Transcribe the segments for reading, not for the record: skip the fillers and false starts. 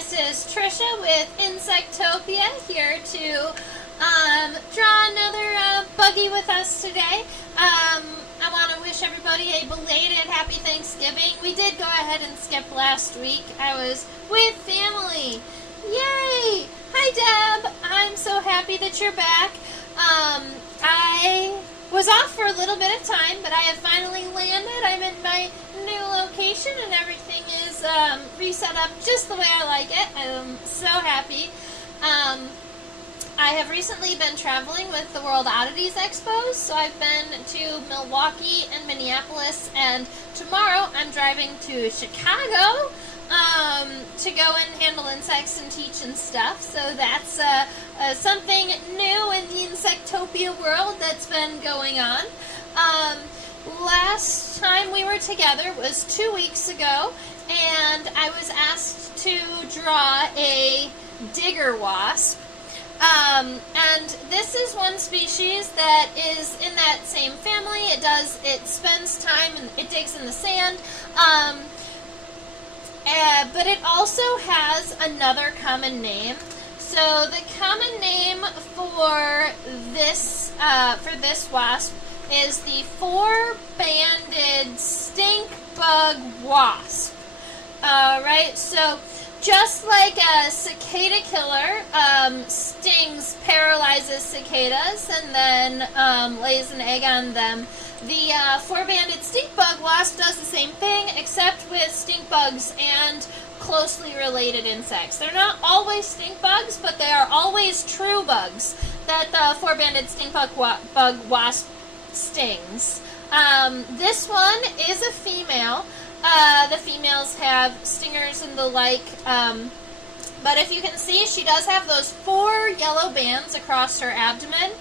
This is Trisha with Insectopia here to draw another buggy with us today. I want to wish everybody a belated happy Thanksgiving. We did go ahead and skip last week. I was with family. Yay! Hi Deb! I'm so happy that you're back. I was off for a little bit of time, but I have finally landed. I'm in my new location and everything is reset up just the way I like it. I'm so happy. I have recently been traveling with the World Oddities Expo, so I've been to Milwaukee and Minneapolis, and tomorrow I'm driving to Chicago to go and handle insects and teach and stuff. So that's something new in the Insectopia world that's been going on. Last time we were together was 2 weeks ago, and I was asked to draw a digger wasp. And this is one species that is in that same family. It spends time and it digs in the sand. But it also has another common name. So the common name for this wasp is the four-banded stink bug wasp. Right, so just like a cicada killer stings, paralyzes cicadas, and then lays an egg on them, the four-banded stink bug wasp does the same thing, except with stink bugs and closely related insects. They're not always stink bugs, but they are always true bugs that the four-banded stink bug wasp stings. This one is a female. The females have stingers and the like, but if you can see, she does have those four yellow bands across her abdomen.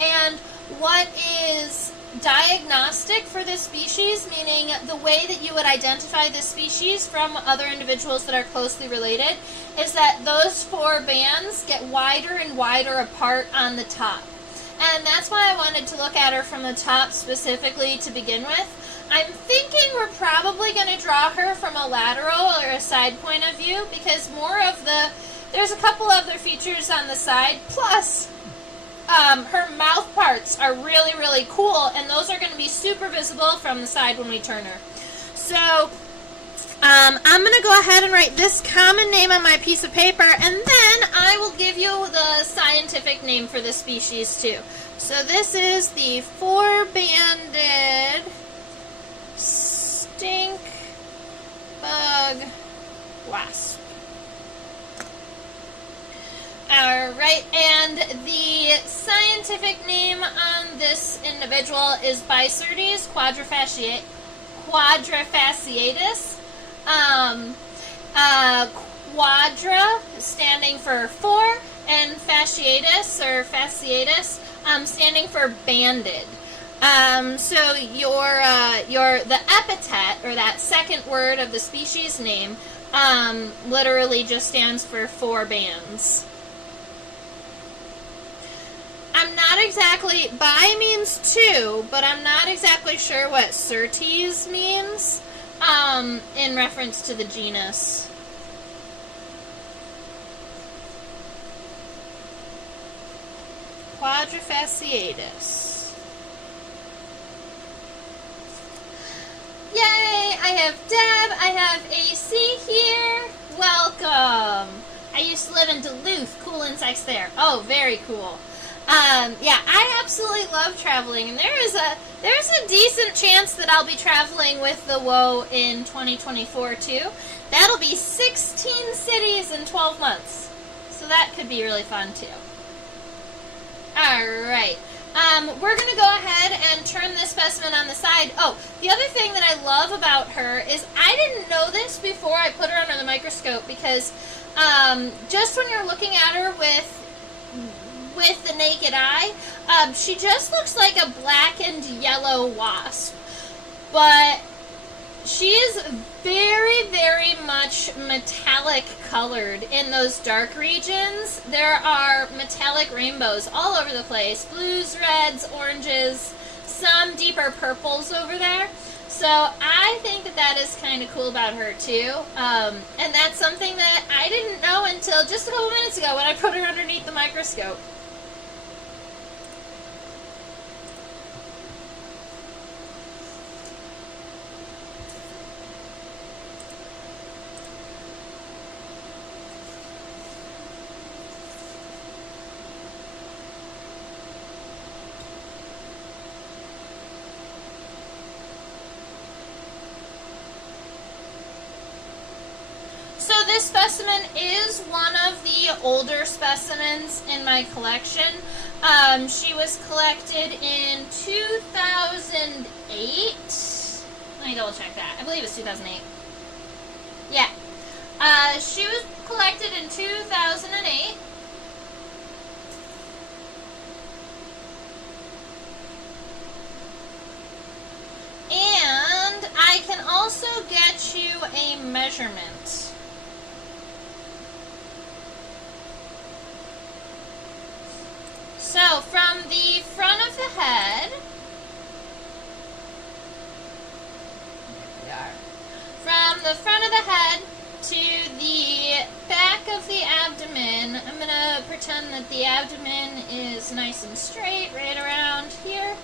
And what is diagnostic for this species, meaning the way that you would identify this species from other individuals that are closely related, is that those four bands get wider and wider apart on the top. And that's why I wanted to look at her from the top specifically to begin with. I'm thinking we're probably going to draw her from a lateral or a side point of view, because there's a couple other features on the side, plus her mouth parts are really, really cool, and those are going to be super visible from the side when we turn her. So I'm going to go ahead and write this common name on my piece of paper, and then I will give you the scientific name for this species too. So this is the four-banded stink bug wasp. Alright, and the scientific name on this individual is Bicyrtes quadrifasciatus. Quadra standing for four, and fasciatus or fasciatus standing for banded. So the epithet, or that second word of the species name, literally just stands for four bands. I'm not exactly, bi means two, but I'm not exactly sure what Bicyrtes means, in reference to the genus. Quadrifasciatus. Yay! I have Deb, I have AC here. Welcome! I used to live in Duluth. Cool insects there. Oh, very cool. Yeah, I absolutely love traveling, and there's a decent chance that I'll be traveling with the WOA in 2024 too. That'll be 16 cities in 12 months. So that could be really fun too. Alright. We're going to go ahead and turn this specimen on the side. Oh, the other thing that I love about her is I didn't know this before I put her under the microscope, because just when you're looking at her with the naked eye, she just looks like a black and yellow wasp. But she is very, very much metallic colored in those dark regions. There are metallic rainbows all over the place. Blues, reds, oranges, some deeper purples over there. So I I think that that is kind of cool about her too. And that's something that I didn't know until just a couple minutes ago when I put her underneath the microscope. So this specimen is one of the older specimens in my collection. She was collected in 2008. Let me double check that. I believe it's 2008. Yeah. She was collected in 2008. And I can also get you a measurement. So, from the front of the head, from the front of the head to the back of the abdomen, I'm going to pretend that the abdomen is nice and straight right around here.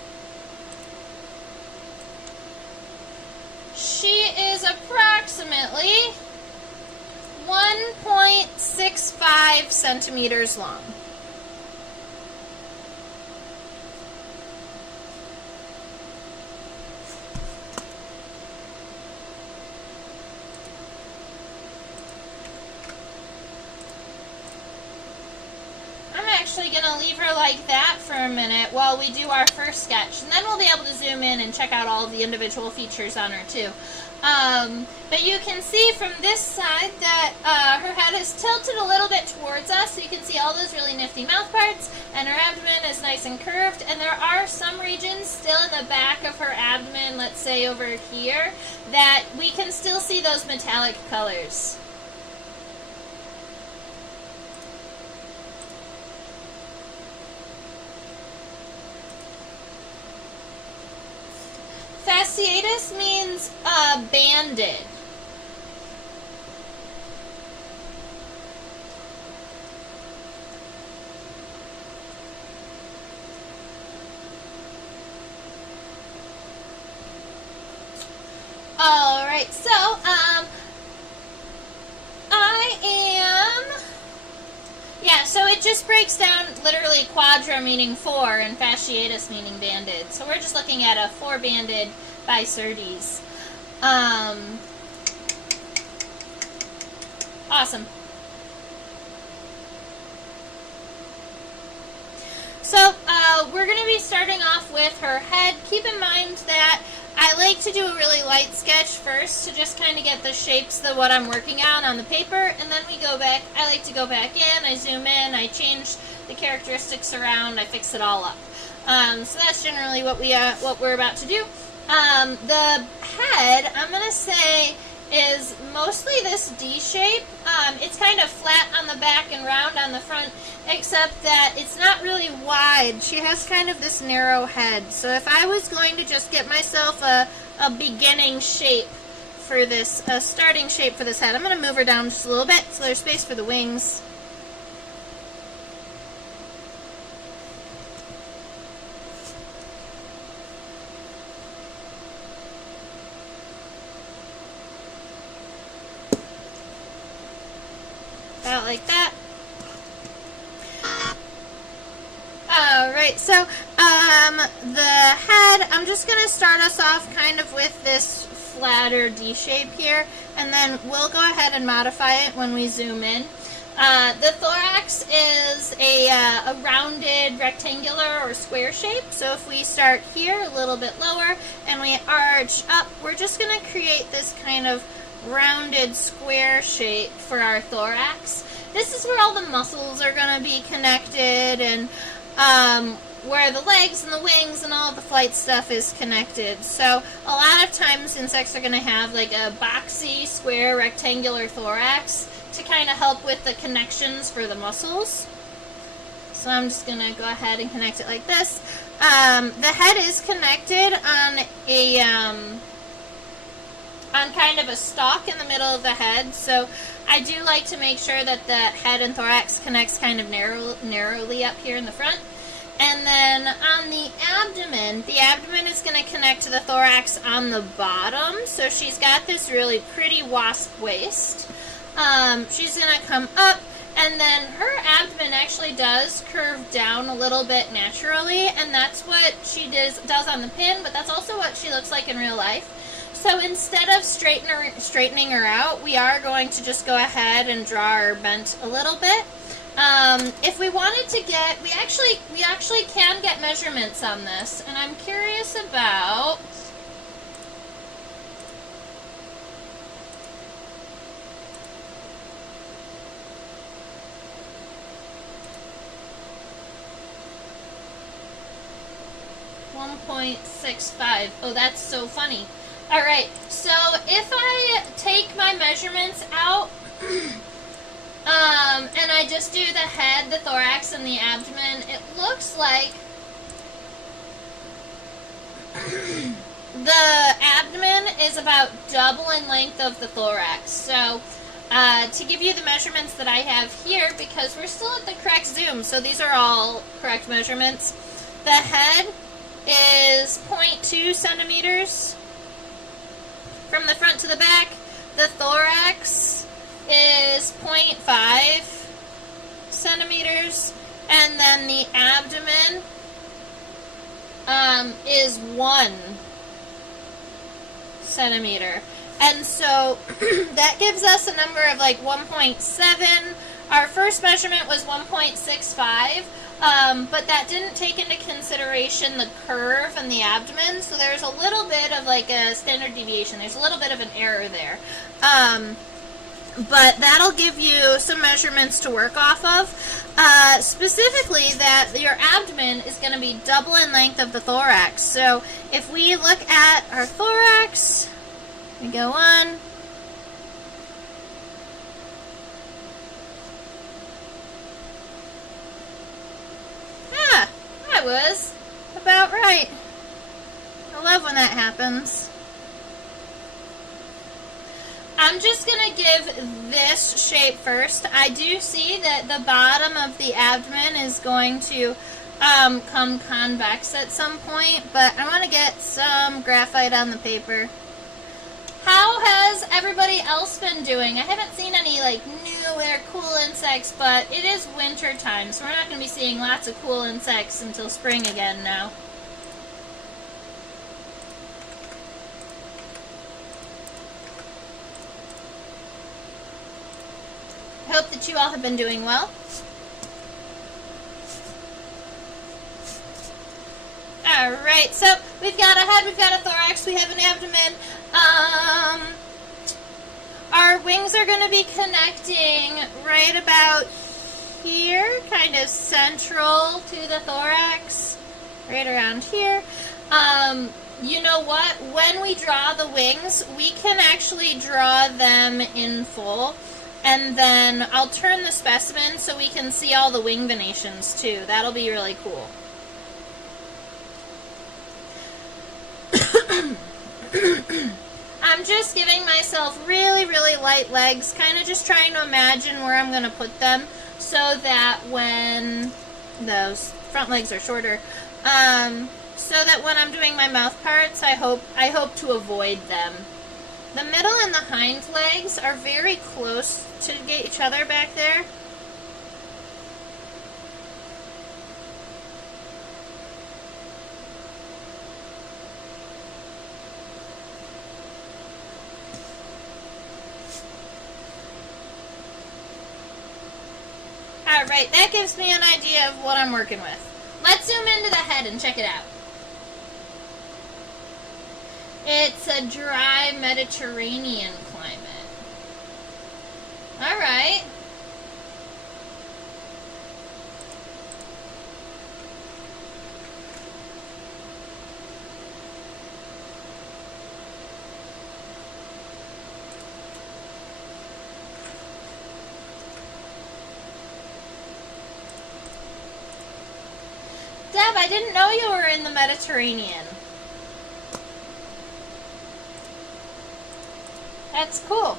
She is approximately 1.65 centimeters long. Actually going to leave her like that for a minute while we do our first sketch, and then we'll be able to zoom in and check out all of the individual features on her too. But you can see from this side that her head is tilted a little bit towards us, so you can see all those really nifty mouth parts, and her abdomen is nice and curved, and there are some regions still in the back of her abdomen, let's say over here, that we can still see those metallic colors. Fasciatus means banded. All right, so so it just breaks down literally quadra meaning four and fasciatus meaning banded. So we're just looking at a four-banded Bicyrtes. Awesome. So we're going to be starting off with her head. Keep in mind that I like to do a really light sketch first to just kind of get the shapes of what I'm working on the paper, and then we go back. I like to go back in, I zoom in, I change the characteristics around, I fix it all up. So that's generally what we're about to do. The head, I'm going to say, is mostly this D shape. It's kind of flat on the back and round on the front, except that it's not really wide. She has kind of this narrow head. So if I was going to just get myself a beginning shape for this, a starting shape for this head, I'm going to move her down just a little bit so there's space for the wings. About like that. Alright, so the head, I'm just going to start us off kind of with this flatter D shape here, and then we'll go ahead and modify it when we zoom in. The thorax is a rounded rectangular or square shape, so if we start here a little bit lower and we arch up, we're just going to create this kind of rounded square shape for our thorax. This is where all the muscles are going to be connected, and where the legs and the wings and all of the flight stuff is connected. So a lot of times insects are going to have like a boxy, square, rectangular thorax to kind of help with the connections for the muscles. So I'm just going to go ahead and connect it like this. The head is connected on on kind of a stalk in the middle of the head. So I do like to make sure that the head and thorax connects kind of narrowly up here in the front. And then on the abdomen is going to connect to the thorax on the bottom. So she's got this really pretty wasp waist. She's going to come up, and then her abdomen actually does curve down a little bit naturally, and that's what she does on the pin, but that's also what she looks like in real life. So instead of straightening her out, we are going to just go ahead and draw her bent a little bit. If we wanted to get, we actually can get measurements on this, and I'm curious about .65. Oh, that's so funny. All right, so if I take my measurements out, and I just do the head, the thorax, and the abdomen, it looks like the abdomen is about double in length of the thorax. So to give you the measurements that I have here, because we're still at the correct zoom, so these are all correct measurements. The head is 0.2 centimeters from the front to the back. The thorax is 0.5 centimeters, and then the abdomen is 1 centimeter. And so that gives us a number of like 1.7. Our first measurement was 1.65. But that didn't take into consideration the curve and the abdomen, so there's a little bit of like a standard deviation. There's a little bit of an error there. But that'll give you some measurements to work off of. Specifically that your abdomen is going to be double in length of the thorax. So if we look at our thorax, we go on. That was about right. I love when that happens. I'm just going to give this shape first. I do see that the bottom of the abdomen is going to come convex at some point, but I want to get some graphite on the paper. How has everybody else been doing? I haven't seen any like new or cool insects, but it is winter time, so we're not going to be seeing lots of cool insects until spring again now. I hope that you all have been doing well. Alright, so we've got a head, we've got a thorax, we have an abdomen. Our wings are going to be connecting right about here, kind of central to the thorax, right around here. You know what? When we draw the wings, we can actually draw them in full. And then I'll turn the specimen so we can see all the wing venations too. That'll be really cool. I'm just giving myself really, really light legs, kind of just trying to imagine where I'm going to put them so that when those front legs are shorter, so that when I'm doing my mouth parts, I hope to avoid them. The middle and the hind legs are very close to each other back there. Alright, that gives me an idea of what I'm working with. Let's zoom into the head and check it out. It's a dry Mediterranean climate. Alright. Deb, I didn't know you were in the Mediterranean. That's cool.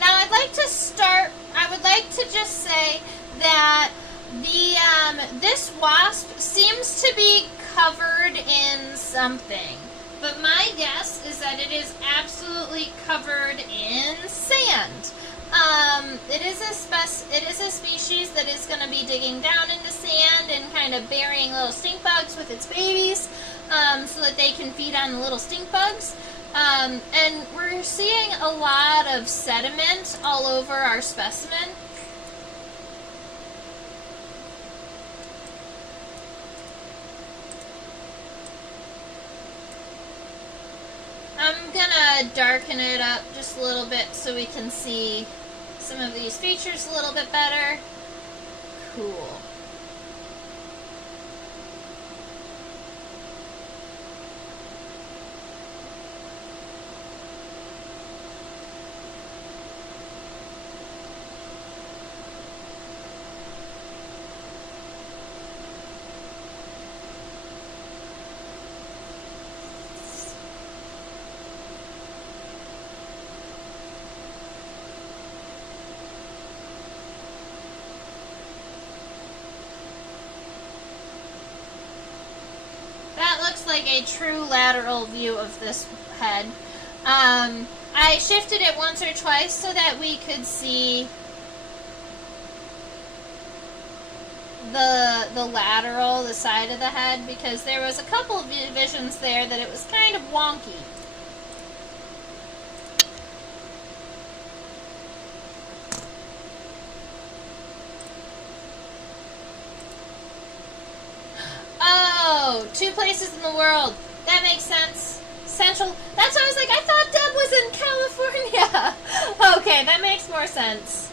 Now I would like to just say that this wasp seems to be covered in something. But my guess is that it is absolutely covered in sand. It is a species that is going to be digging down into sand and kind of burying little stink bugs with its babies, so that they can feed on the little stink bugs. And we're seeing a lot of sediment all over our specimen. I'm gonna darken it up just a little bit so we can see some of these features a little bit better. Cool. Like a true lateral view of this head. I shifted it once or twice so that we could see the lateral, the side of the head, because there was a couple of visions there that it was kind of wonky. Oh, 2 places in the world. That makes sense. Central. That's why I was like, I thought Deb was in California. Okay, that makes more sense.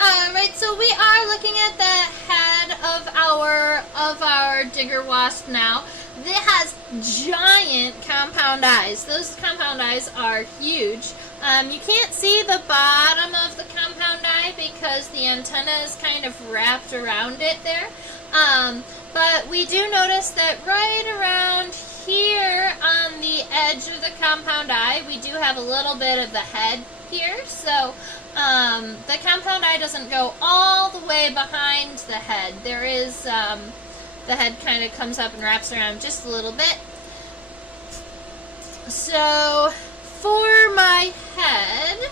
Alright, so we are looking at the head of our digger wasp now. It has giant compound eyes. Those compound eyes are huge. You can't see the bottom of the compound eye because the antenna is kind of wrapped around it there. But we do notice that right around here on the edge of the compound eye, we do have a little bit of the head here. So the compound eye doesn't go all the way behind the head. There is, the head kind of comes up and wraps around just a little bit. So for my head,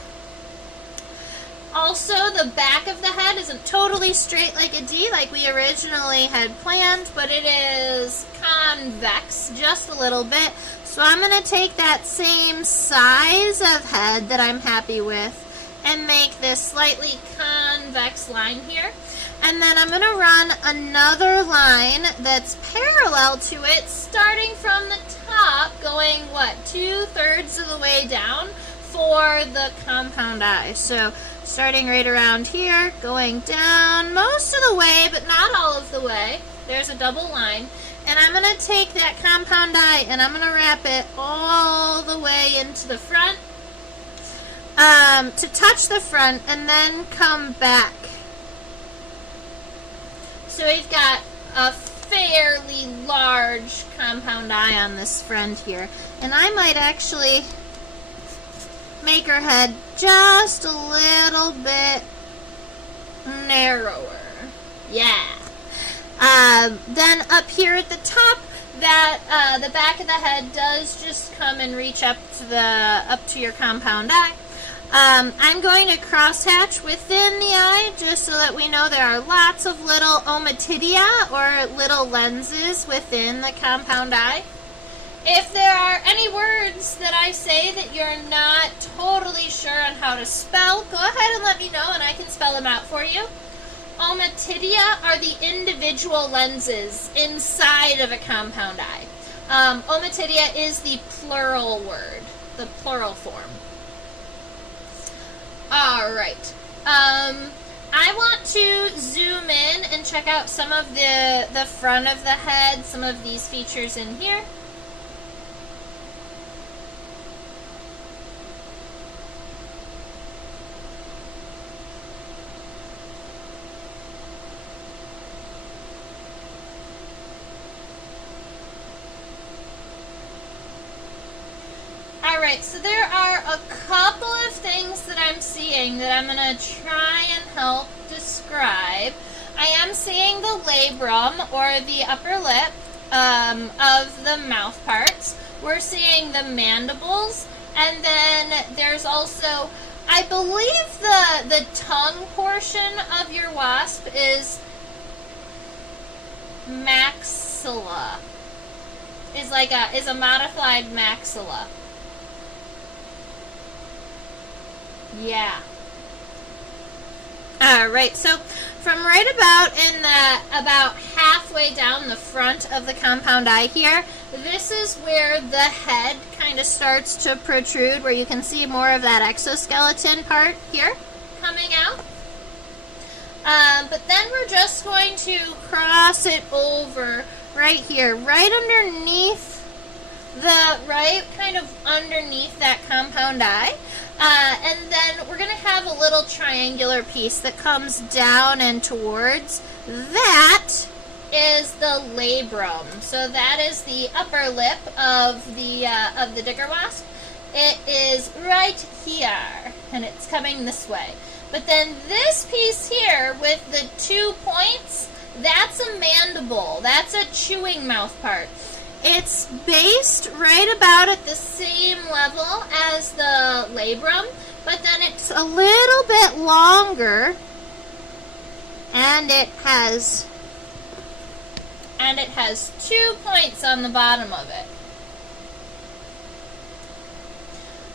also the back of the head isn't totally straight like a D like we originally had planned, but it is convex just a little bit. So I'm going to take that same size of head that I'm happy with and make this slightly convex line here. And then I'm going to run another line that's parallel to it, starting from the top, going, 2/3 of the way down for the compound eye. So starting right around here, going down most of the way, but not all of the way. There's a double line. And I'm going to take that compound eye and I'm going to wrap it all the way into the front to touch the front and then come back. So we've got a fairly large compound eye on this friend here. And I might actually make her head just a little bit narrower. Yeah. Then up here at the top, that the back of the head does just come and reach up to your compound eye. I'm going to crosshatch within the eye just so that we know there are lots of little ommatidia or little lenses within the compound eye. If there are any words that I say that you're not totally sure on how to spell, go ahead and let me know and I can spell them out for you. Ommatidia are the individual lenses inside of a compound eye. Ommatidia is the plural word, the plural form. Alright. I want to zoom in and check out some of the front of the head, some of these features in here. Alright, so there are a couple of things that I'm seeing that I'm going to try and help describe. I am seeing the labrum, or the upper lip, of the mouth parts. We're seeing the mandibles, and then there's also, I believe the tongue portion of your wasp is maxilla, is a modified maxilla. Yeah. Alright, so from right about halfway down the front of the compound eye here, this is where the head kind of starts to protrude, where you can see more of that exoskeleton part here coming out. But then we're just going to cross it over right here, right underneath kind of underneath that compound eye. And then we're going to have a little triangular piece that comes down and towards. That is the labrum. So that is the upper lip of the digger wasp. It is right here, and it's coming this way. But then this piece here with the 2 points, that's a mandible. That's a chewing mouth part. It's based right about at the same level as the labrum, but then it's a little bit longer, and it has 2 points on the bottom of it.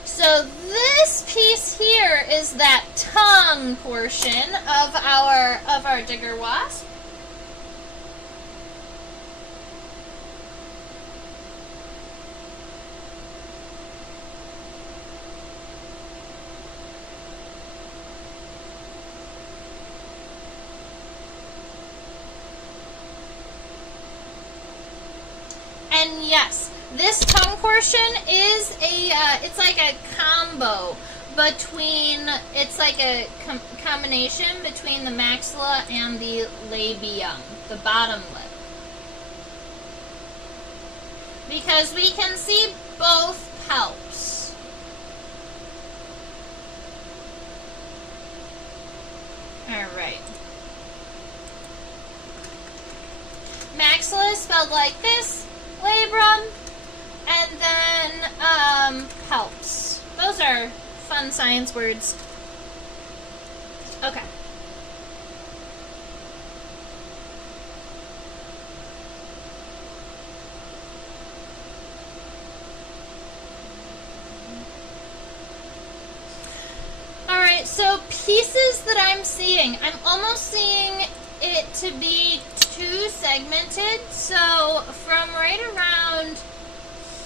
So this piece here is that tongue portion of our digger wasp. And yes, this tongue portion is it's like a combo between, it's like a combination between the maxilla and the labium, the bottom lip. Because we can see both palps. Alright. Maxilla is spelled like this. Labrum, and then palps. Those are fun science words. Okay. Alright, so pieces that I'm seeing. I'm almost seeing it to be two segmented. So from right around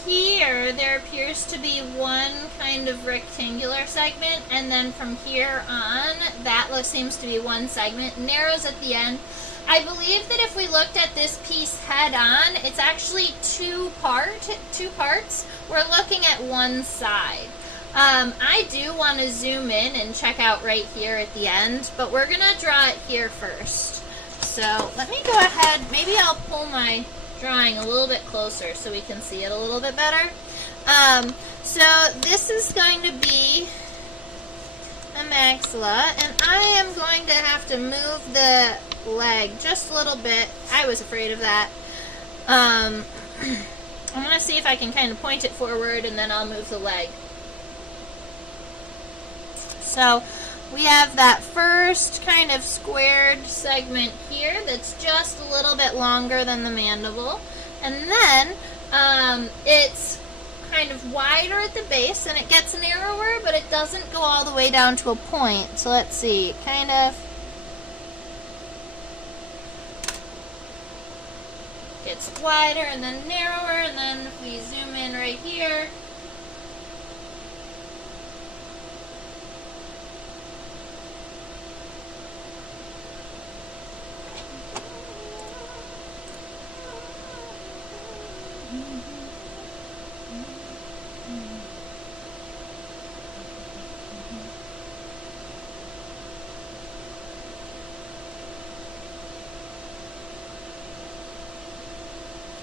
here, there appears to be one kind of rectangular segment, and then from here on, that seems to be one segment, narrows at the end. I believe that if we looked at this piece head on, it's actually two parts. We're looking at one side. I do want to zoom in and check out right here at the end, but we're going to draw it here first. So let me go ahead, maybe I'll pull my drawing a little bit closer so we can see it a little bit better. So this is going to be a maxilla, and I am going to have to move the leg just a little bit. I was afraid of that. I'm going to see if I can kind of point it forward, and then I'll move the leg. So we have that first kind of squared segment here that's just a little bit longer than the mandible. And then it's kind of wider at the base, and it gets narrower, but it doesn't go all the way down to a point. So let's see, kind of gets wider and then narrower, and then if we zoom in right here,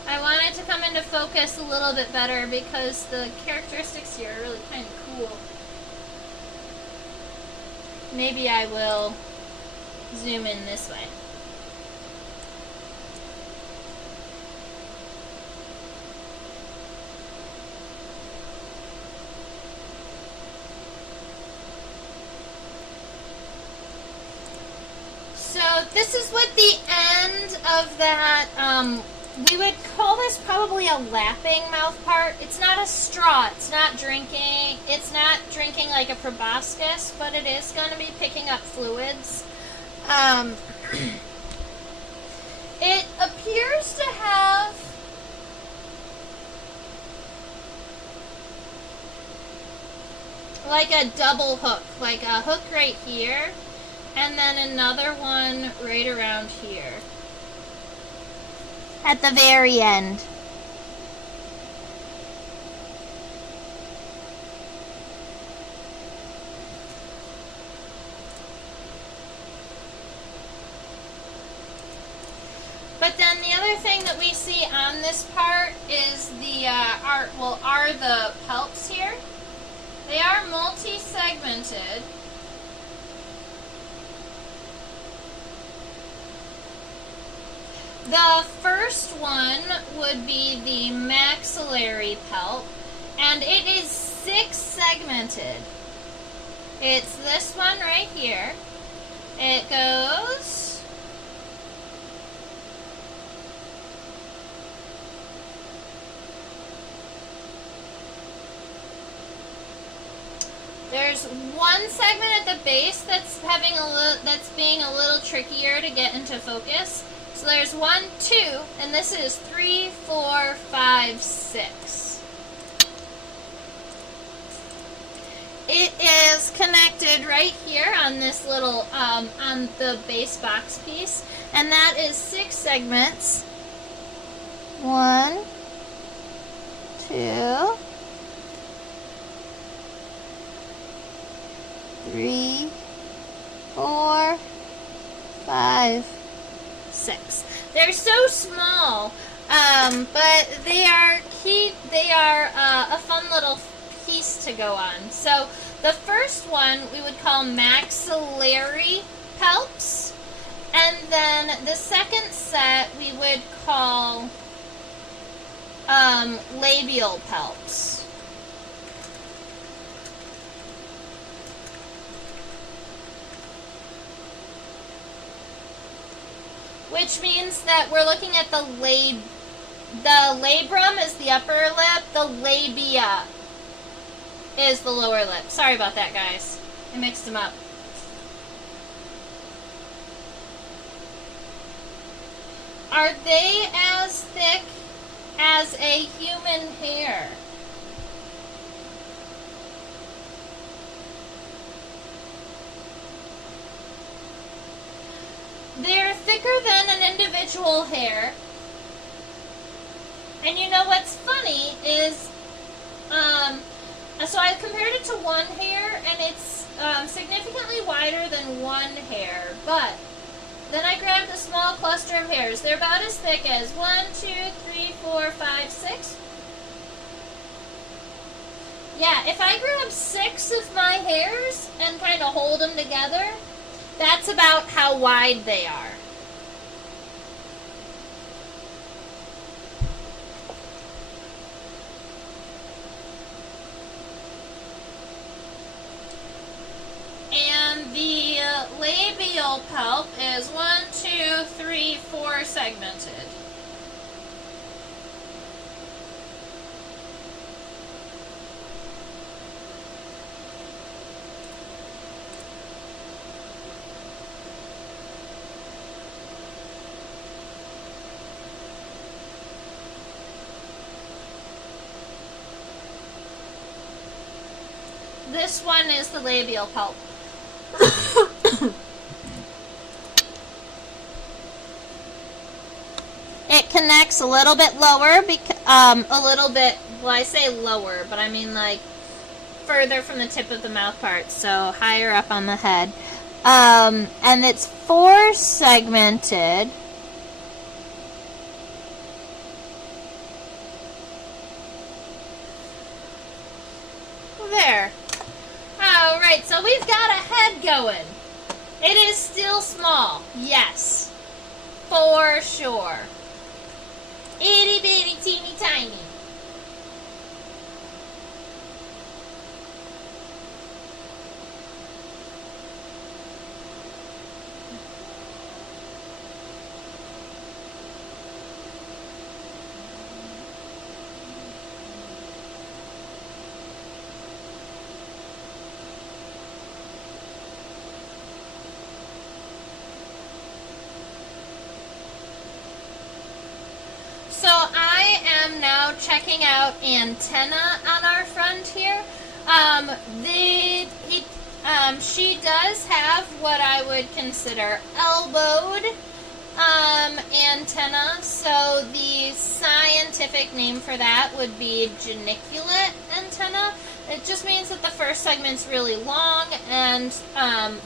I want it to come into focus a little bit better because the characteristics here are really kind of cool. Maybe I will zoom in this way. So this is what the end of that, we would call this probably a lapping mouth part. It's not a straw, it's not drinking like a proboscis, but it is going to be picking up fluids. It appears to have like a double hook, like a hook right here, and then another one right around here. At the very end. But then the other thing that we see on this part is the are the palps here. They are multi-segmented. The first one would be the maxillary palp, and it is 6-segmented. It's this one right here. It goes there's one segment at the base that's being a little trickier to get into focus. So there's 1, 2, and this is 3, 4, 5, 6. It is connected right here on this little, on the base box piece, and that is 6 segments. 1, 2, 3, 4, 5, 6. They're so small, but they are key. They are a fun little piece to go on. So the first one we would call maxillary palps, and then the second set we would call labial palps. Which means that we're looking at the labrum is the upper lip, the labia is the lower lip. Sorry about that, guys. I mixed them up. Are they as thick as a human hair? They're thicker than an individual hair. And you know what's funny is, so I compared it to one hair, and it's significantly wider than one hair. But then I grabbed a small cluster of hairs. They're about as thick as 1, 2, 3, 4, 5, 6. Yeah, if I grab 6 of my hairs and kind of hold them together, that's about how wide they are. And the labial palp is 1, 2, 3, 4 segmented. This one is the labial palp. It connects apex a little bit lower, a little bit, well, I say lower, but I mean like further from the tip of the mouth part, so higher up on the head. And it's 4 segmented. There. Alright, so we've got a head going. It is still small, yes, for sure. Itty bitty teeny tiny. So I am now checking out antenna on our friend here. She does have what I would consider elbowed antenna. So the scientific name for that would be geniculate antenna. It just means that the first segment's really long, and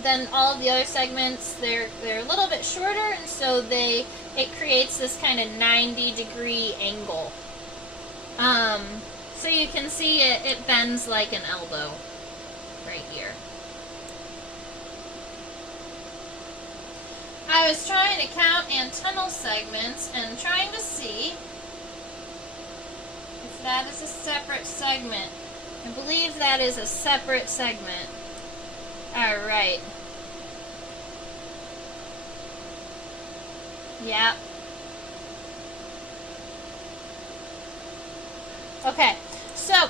then all of the other segments, they're a little bit shorter, and so it creates this kind of 90-degree angle. So you can see it bends like an elbow right here. I was trying to count antennal segments and trying to see if that is a separate segment. I believe that is a separate segment. Alright. Yep. Okay, so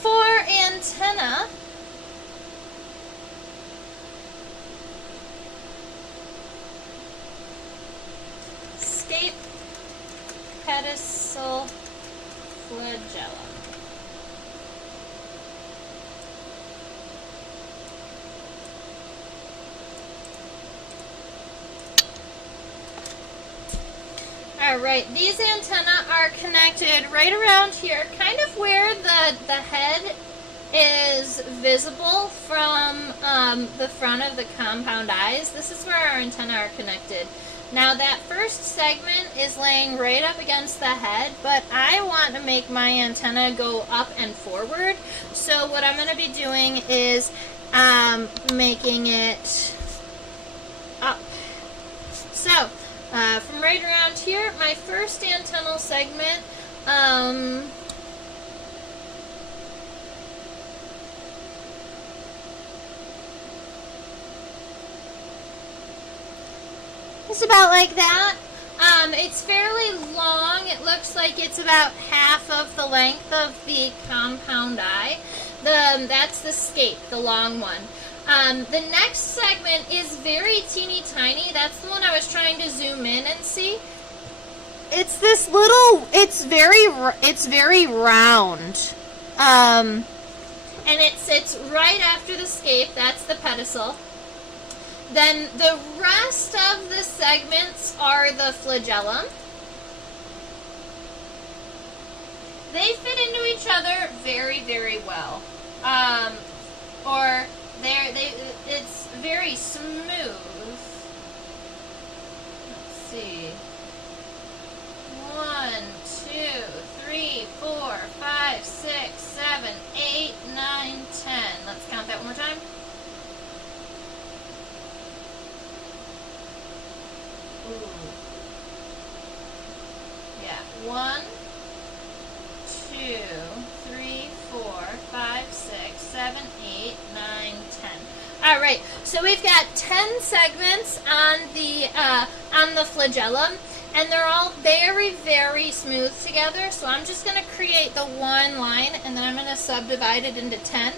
for antenna, scape pedicel flagellum. Alright, these antennae are connected right around here, kind of where the head is visible from the front of the compound eyes. This is where our antennae are connected. Now that first segment is laying right up against the head, but I want to make my antenna go up and forward. So what I'm going to be doing is making it up. So from right around here, my first antennal segment, it's about like that. It's fairly long. It looks like it's about half of the length of the compound eye. That's the scape, the long one. The next segment is very teeny tiny. That's the one I was trying to zoom in and see. It's this little, it's very round. And it sits right after the scape. That's the pedicel. Then the rest of the segments are the flagellum. They fit into each other very, very well. It's very smooth. Let's see. 1, 2, 3, 4, 5, 6, 7, 8, 9, 10. Let's count that one more time. Ooh. Yeah. 1, 2, 3, 4, 5, 6, 7, 8, 9, 10. All right. So we've got 10 segments on the flagellum, and they're all very, very smooth together. So I'm just going to create the one line, and then I'm going to subdivide it into 10.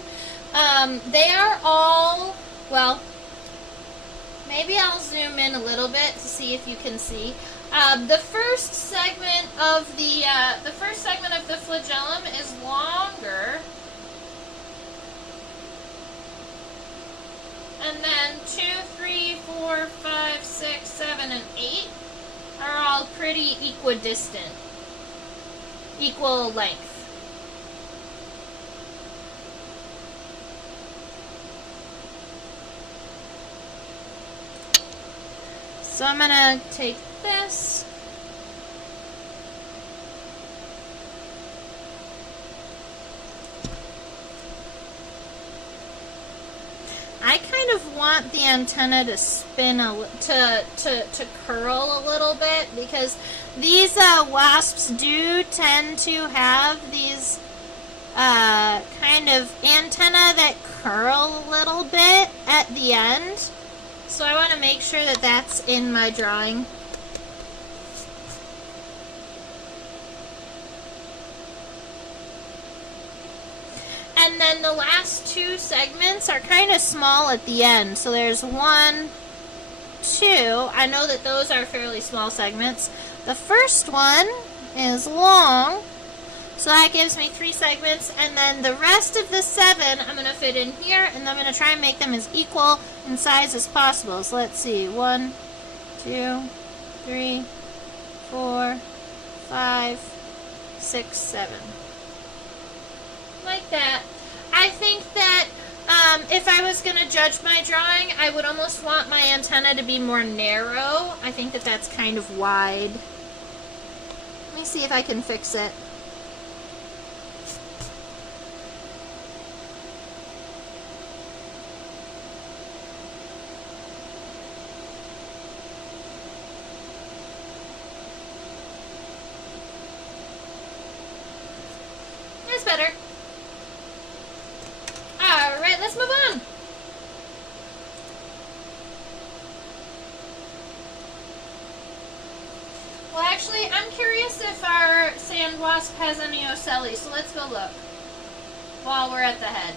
They are all, well, maybe I'll zoom in a little bit to see if you can see. The first segment of the flagellum is longer, and then 2, 3, 4, 5, 6, 7, and 8 are all pretty equidistant, equal length. So I'm gonna take this. I kind of want the antenna to spin to curl a little bit, because these wasps do tend to have these kind of antenna that curl a little bit at the end. So I want to make sure that that's in my drawing. And then the last two segments are kind of small at the end. So there's 1, 2. I know that those are fairly small segments. The first one is long, so that gives me 3 segments. And then the rest of the 7 I'm going to fit in here, and I'm going to try and make them as equal in size as possible. So let's see. 1, 2, 3, 4, 5, 6, 7. Like that. I think that if I was going to judge my drawing, I would almost want my antenna to be more narrow. I think that that's kind of wide. Let me see if I can fix it. That's better. Alright, let's move on. Well, actually, I'm curious if our sand wasp has any ocelli, so let's go look while we're at the head.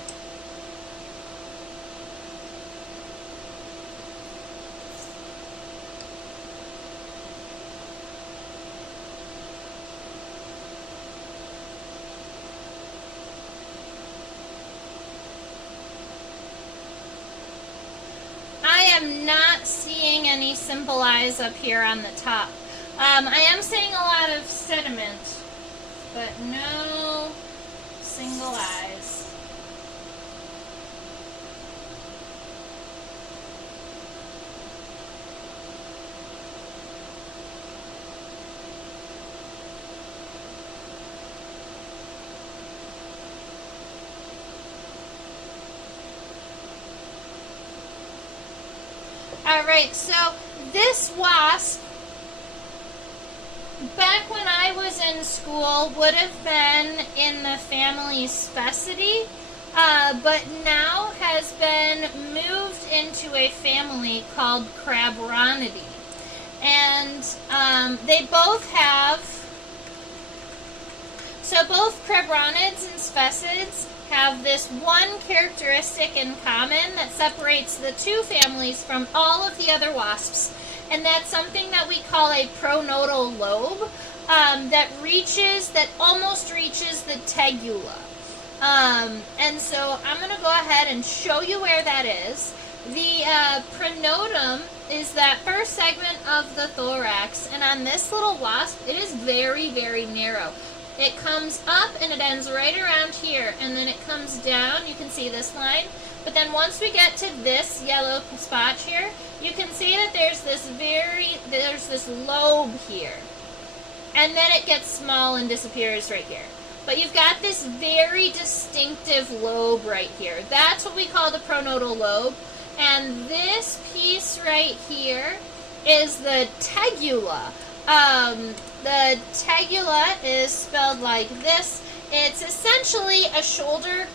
I'm not seeing any simple eyes up here on the top. I am seeing a lot of sediment, but no single eyes. Alright, so this wasp, back when I was in school, would have been in the family Spicidae, but now has been moved into a family called Crabronidae. And they both have, so both Crabronids and Spicids have this one characteristic in common that separates the two families from all of the other wasps, and that's something that we call a pronotal lobe that almost reaches the tegula. And so I'm going to go ahead and show you where that is. The pronotum is that first segment of the thorax, and on this little wasp, it is very, very narrow. It comes up and it ends right around here, and then it comes down. You can see this line, but then once we get to this yellow spot here, you can see that there's this lobe here, and then it gets small and disappears right here. But you've got this very distinctive lobe right here. That's what we call the pronotal lobe, and this piece right here is the tegula. The tegula is spelled like this. It's essentially a shoulder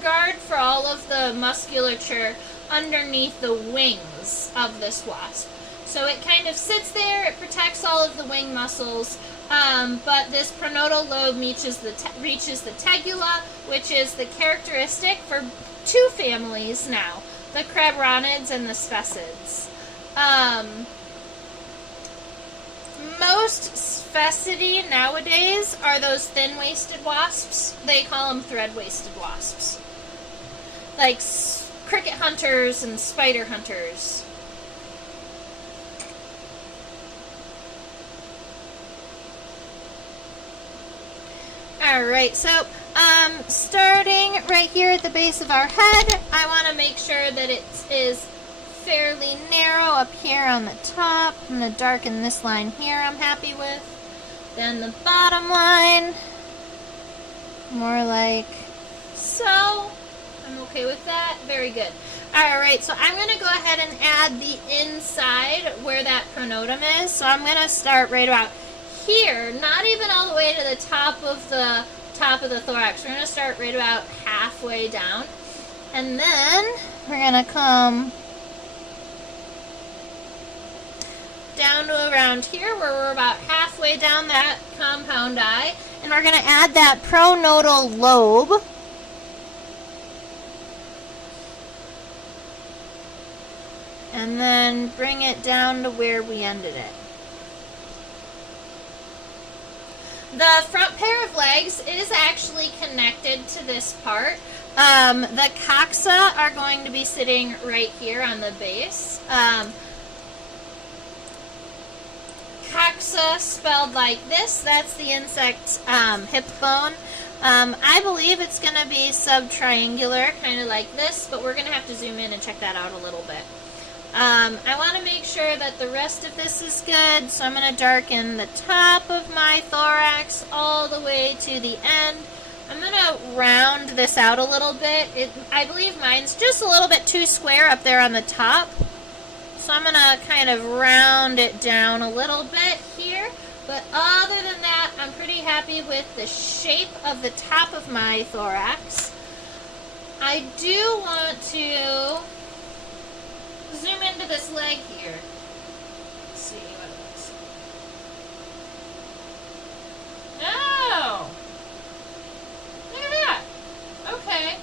guard for all of the musculature underneath the wings of this wasp. So it kind of sits there, it protects all of the wing muscles, but this pronotal lobe reaches the tegula, which is the characteristic for two families now, the Crabronids and the Spicids. Most Spicidae nowadays are those thin-waisted wasps. They call them thread-waisted wasps. Like cricket hunters and spider hunters. Alright, so starting right here at the base of our head, I want to make sure that it is fairly narrow up here on the top. I'm going to darken this line here I'm happy with. Then the bottom line, more like so. I'm okay with that. Very good. Alright, so I'm going to go ahead and add the inside where that pronotum is. So I'm going to start right about here, not even all the way to the top of the thorax. We're going to start right about halfway down. And then we're going to come down to around here where we're about halfway down that compound eye. And we're going to add that pronotal lobe. And then bring it down to where we ended it. The front pair of legs is actually connected to this part. The coxa are going to be sitting right here on the base. Coxa spelled like this, that's the insect's hip bone. I believe it's going to be subtriangular, kind of like this, but we're going to have to zoom in and check that out a little bit. I want to make sure that the rest of this is good, so I'm going to darken the top of my thorax all the way to the end. I'm going to round this out a little bit. I believe mine's just a little bit too square up there on the top, so I'm going to kind of round it down a little bit here. But other than that, I'm pretty happy with the shape of the top of my thorax. I do want to zoom into this leg here. Let's see what it looks like. Oh! Look at that! Okay.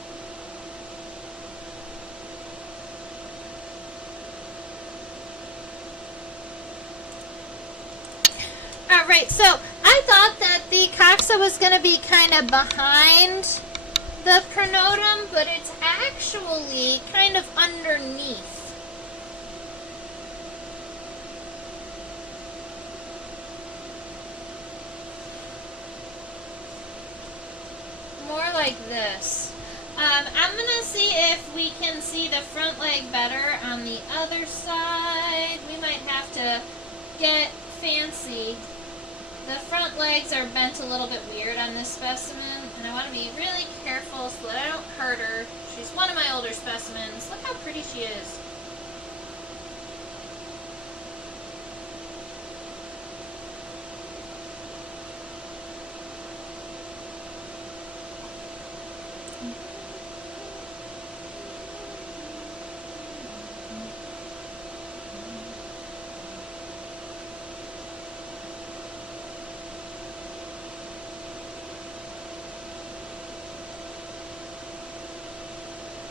Alright, so I thought that the coxa was going to be kind of behind the pronotum, but it's actually kind of underneath. More like this. I'm going to see if we can see the front leg better on the other side. We might have to get fancy. The front legs are bent a little bit weird on this specimen, and I want to be really careful so that I don't hurt her. She's one of my older specimens. Look how pretty she is.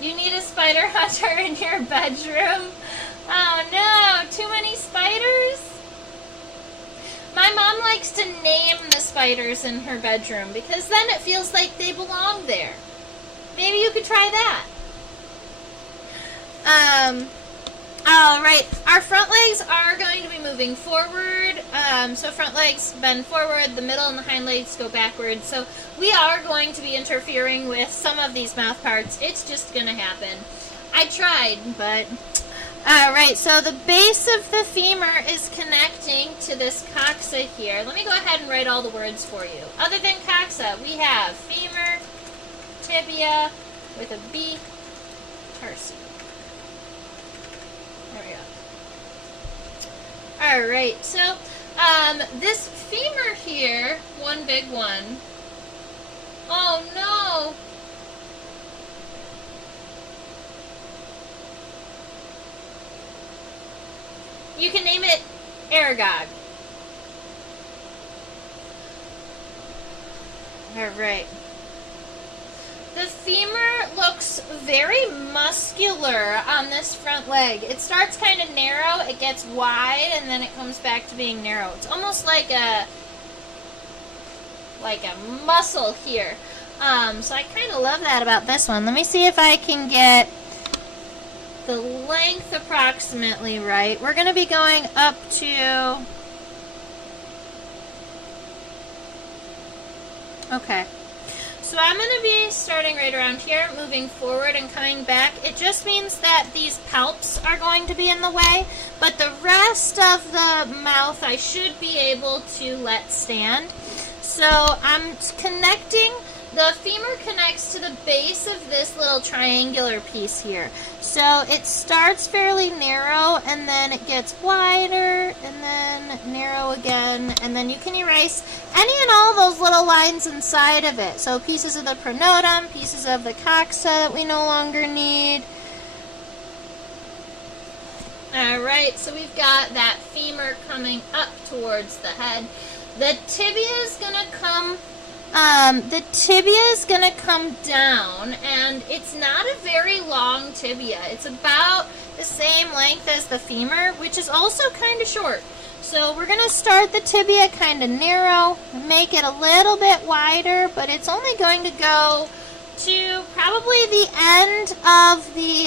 You need a spider hunter in your bedroom? Oh no, too many spiders? My mom likes to name the spiders in her bedroom because then it feels like they belong there. Maybe you could try that. Alright, our front legs are going to be moving forward. So front legs bend forward, the middle and the hind legs go backward. So we are going to be interfering with some of these mouth parts. It's just going to happen. I tried, but... Alright, so the base of the femur is connecting to this coxa here. Let me go ahead and write all the words for you. Other than coxa, we have femur, tibia, with a B, tarsi. There we go. Alright, so this femur here, one big one. Oh no! You can name it Aragog. Alright. The femur looks very muscular on this front leg. It starts kind of narrow, it gets wide, and then it comes back to being narrow. It's almost like a muscle here. So I kind of love that about this one. Let me see if I can get the length approximately right. We're going to be going up to... Okay. So I'm going to be starting right around here, moving forward and coming back. It just means that these palps are going to be in the way, but the rest of the mouth I should be able to let stand. So I'm connecting, the femur connects to the base of this little triangular piece here. So it starts fairly narrow, and then it gets wider, and then narrow again, and then you can erase any and all those little lines inside of it. So pieces of the pronotum, pieces of the coxa that we no longer need. Alright, so we've got that femur coming up towards the head. The tibia is gonna come down, and it's not a very long tibia. It's about the same length as the femur, which is also kind of short. So we're gonna start the tibia kind of narrow, make it a little bit wider, but it's only going to go to probably the end of the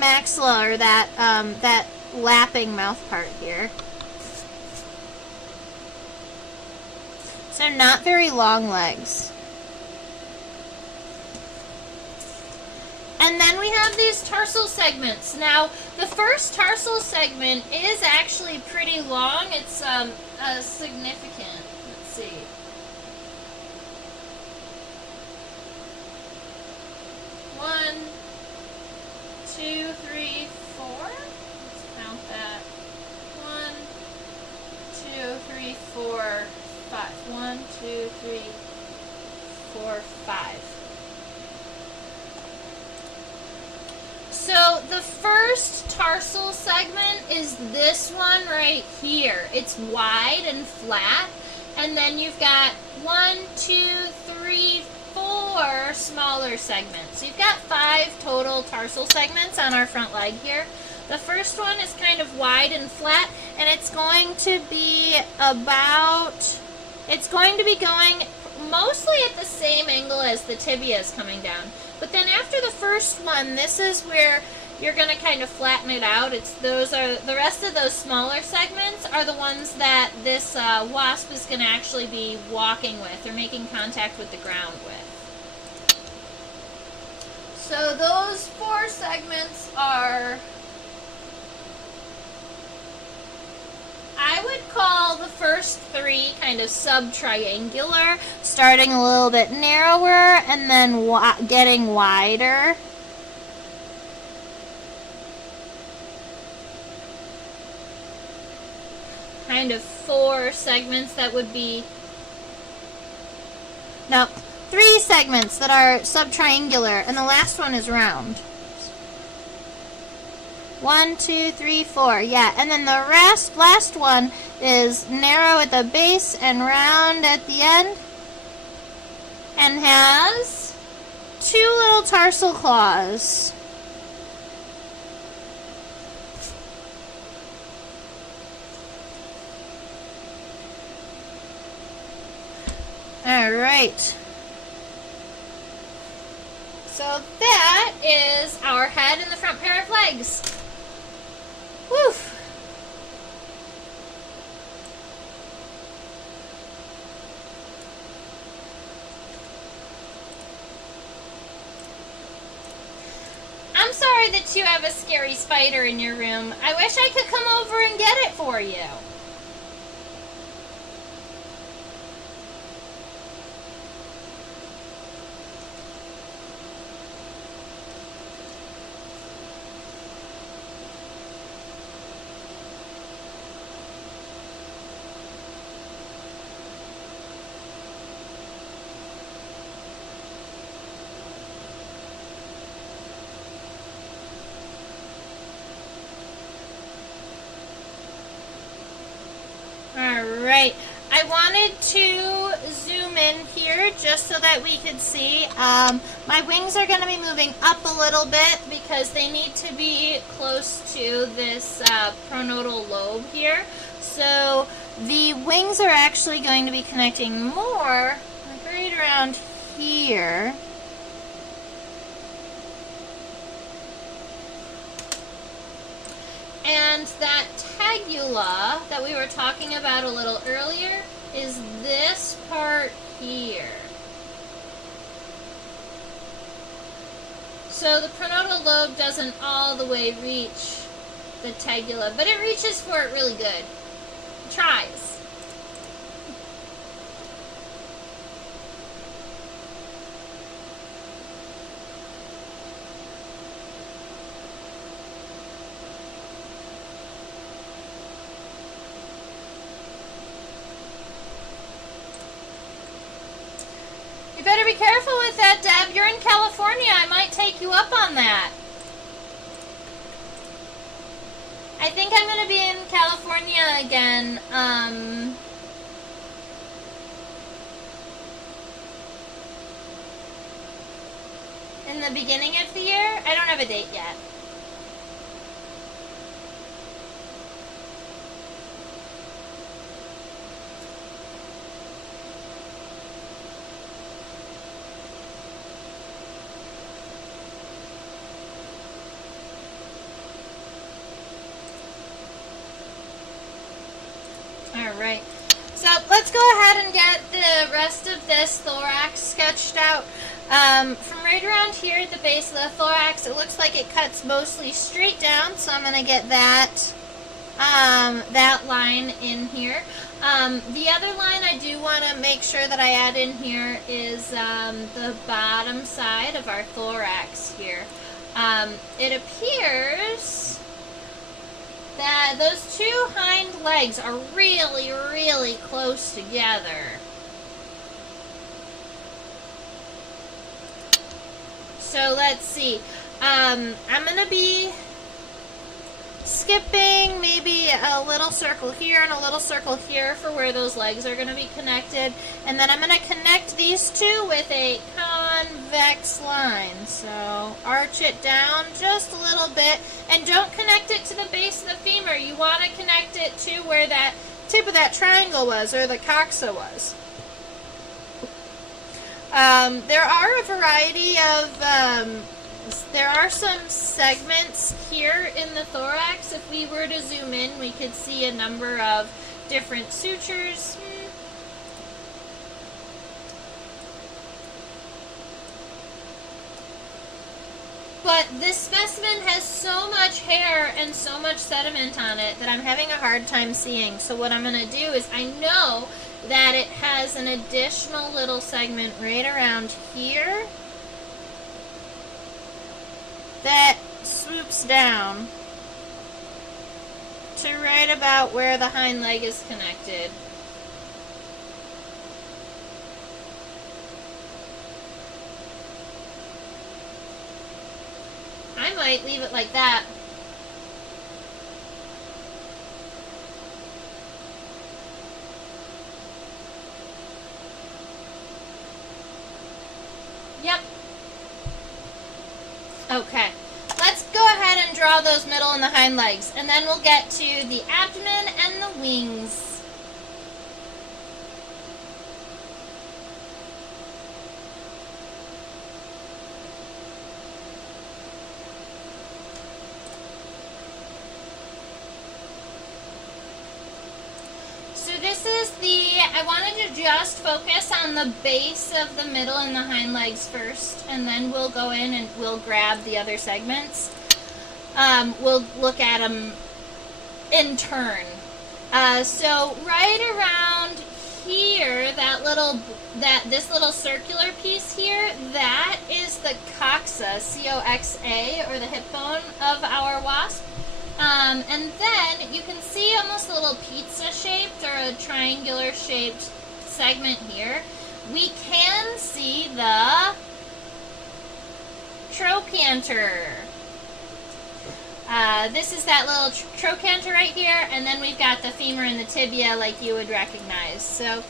maxilla, or that lapping mouth part here. So not very long legs. And then we have these tarsal segments. Now, the first tarsal segment is actually pretty long. It's significant. Let's see. One, two, three, four. Let's count that. 1, 2, 3, 4, 5. 1, 2, 3, 4, 5. So the first tarsal segment is this one right here. It's wide and flat, and then you've got 1, 2, 3, 4 smaller segments. So you've got 5 total tarsal segments on our front leg here. The first one is kind of wide and flat, and it's going to be going mostly at the same angle as the tibia is coming down. But then after the first one, this is where you're going to kind of flatten it out. The rest of those smaller segments are the ones that this wasp is going to actually be walking with or making contact with the ground with. So those 4 segments are, I would call the first 3 kind of sub-triangular, starting a little bit narrower and then getting wider. Kind of 4 segments that would be, no, 3 segments that are sub-triangular, and the last one is round. 1, 2, 3, 4, yeah, and then the last one is narrow at the base and round at the end, and has 2 little tarsal claws. Alright. So that is our head and the front pair of legs. Whew. I'm sorry that you have a scary spider in your room. I wish I could come over and get it for you. Alright, I wanted to zoom in here just so that we could see. My wings are going to be moving up a little bit because they need to be close to this pronotal lobe here. So the wings are actually going to be connecting more like right around here. And that tegula that we were talking about a little earlier is this part here. So the pronotal lobe doesn't all the way reach the tegula, but it reaches for it really good. It tries. Better be careful with that, Deb. You're in California. I might take you up on that. I think I'm going to be in California again. In the beginning of the year. I don't have a date yet. Alright, so let's go ahead and get the rest of this thorax sketched out. From right around here at the base of the thorax, it looks like it cuts mostly straight down, so I'm going to get that, that line in here. The other line I do want to make sure that I add in here is the bottom side of our thorax here. It appears that those two hind legs are really, really close together. So let's see. I'm going to be skipping maybe a little circle here and a little circle here for where those legs are going to be connected. And then I'm going to connect these two with a convex line. So arch it down just a little bit. And don't connect it to the base of the femur. You want to connect it to where that tip of that triangle was, or the coxa was. There are a variety of... there are some segments here in the thorax. If we were to zoom in, we could see a number of different sutures. But this specimen has so much hair and so much sediment on it that I'm having a hard time seeing. So what I'm going to do is, I know that it has an additional little segment right around here that swoops down to right about where the hind leg is connected. I might leave it like that. Yep. Okay. Let's go ahead and draw those middle and the hind legs, and then we'll get to the abdomen and the wings. So this is I wanted to just focus on the base of the middle and the hind legs first, and then we'll go in and we'll grab the other segments. We'll look at them in turn. So right around here, this little circular piece here, that is the coxa, C-O-X-A, or the hip bone of our wasp. And then you can see almost a little pizza-shaped or a triangular-shaped segment here. We can see the trochanter. This is that little trochanter right here, and then we've got the femur and the tibia like you would recognize. So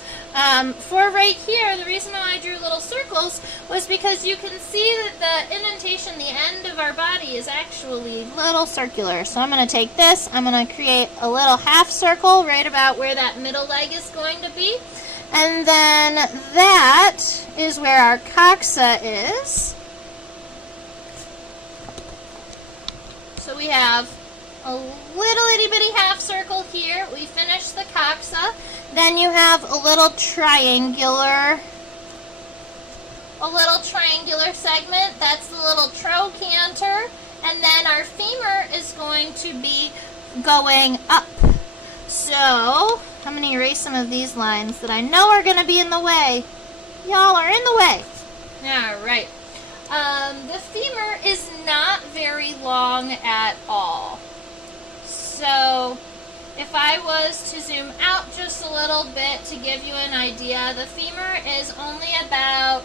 for right here, the reason why I drew little circles was because you can see that the indentation, the end of our body, is actually little circular. So I'm going to take this, I'm going to create a little half circle right about where that middle leg is going to be. And then that is where our coxa is. So we have a little itty bitty half circle here. We finish the coxa. Then you have a little triangular a little triangular segment. That's the little trochanter. And then our femur is going to be going up. So, I'm going to erase some of these lines that I know are going to be in the way. Y'all are in the way. All right. The femur is not very long at all. So, if I was to zoom out just a little bit to give you an idea, the femur is only about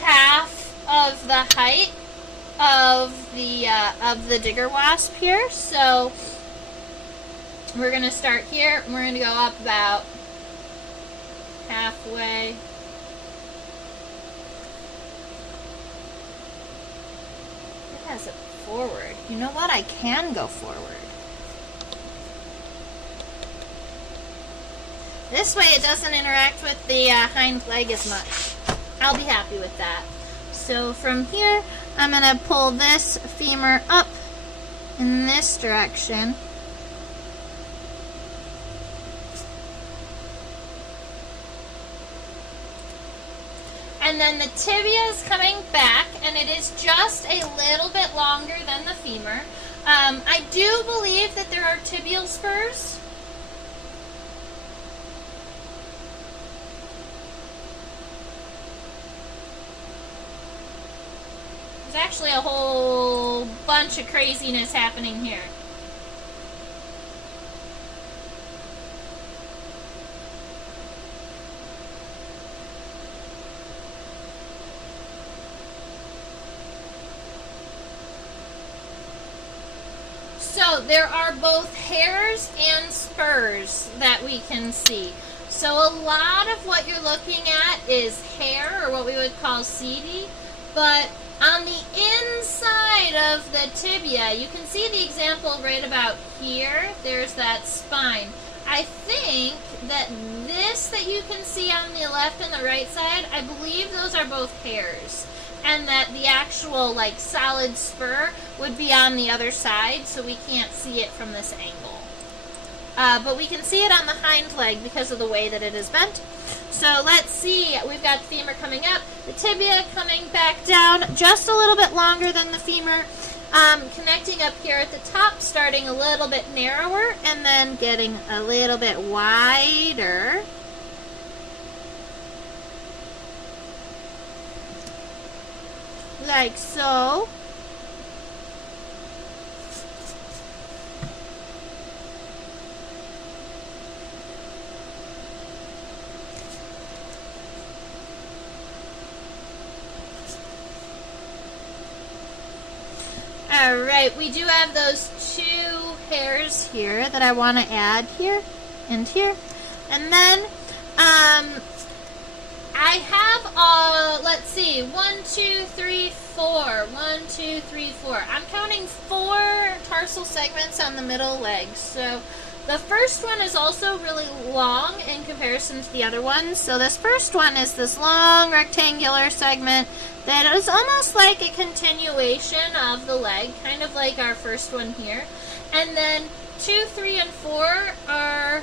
half of the height of the digger wasp here. So we're going to start here, and we're going to go up about halfway. It has it forward. You know what? I can go forward. This way it doesn't interact with the hind leg as much. I'll be happy with that. So from here, I'm going to pull this femur up in this direction. And then the tibia is coming back, and it is just a little bit longer than the femur. I do believe that there are tibial spurs. There's actually a whole bunch of craziness happening here. So there are both hairs and spurs that we can see. So a lot of what you're looking at is hair, or what we would call setae, but on the inside of the tibia, you can see the example right about here. There's that spine. I think that this that you can see on the left and the right side, I believe those are both hairs. And that the actual, like, solid spur would be on the other side, so we can't see it from this angle. But we can see it on the hind leg because of the way that it is bent. So let's see, we've got the femur coming up, the tibia coming back down, just a little bit longer than the femur, connecting up here at the top, starting a little bit narrower, and then getting a little bit wider. Like so. Alright, we do have those two hairs here that I want to add here and here. And then, I have, let's see, 1, 2, 3, 4. 1, 2, 3, 4. I'm counting 4 tarsal segments on the middle legs. So the first one is also really long in comparison to the other ones. So this first one is this long rectangular segment that is almost like a continuation of the leg, kind of like our first one here. And then 2, 3, and 4 are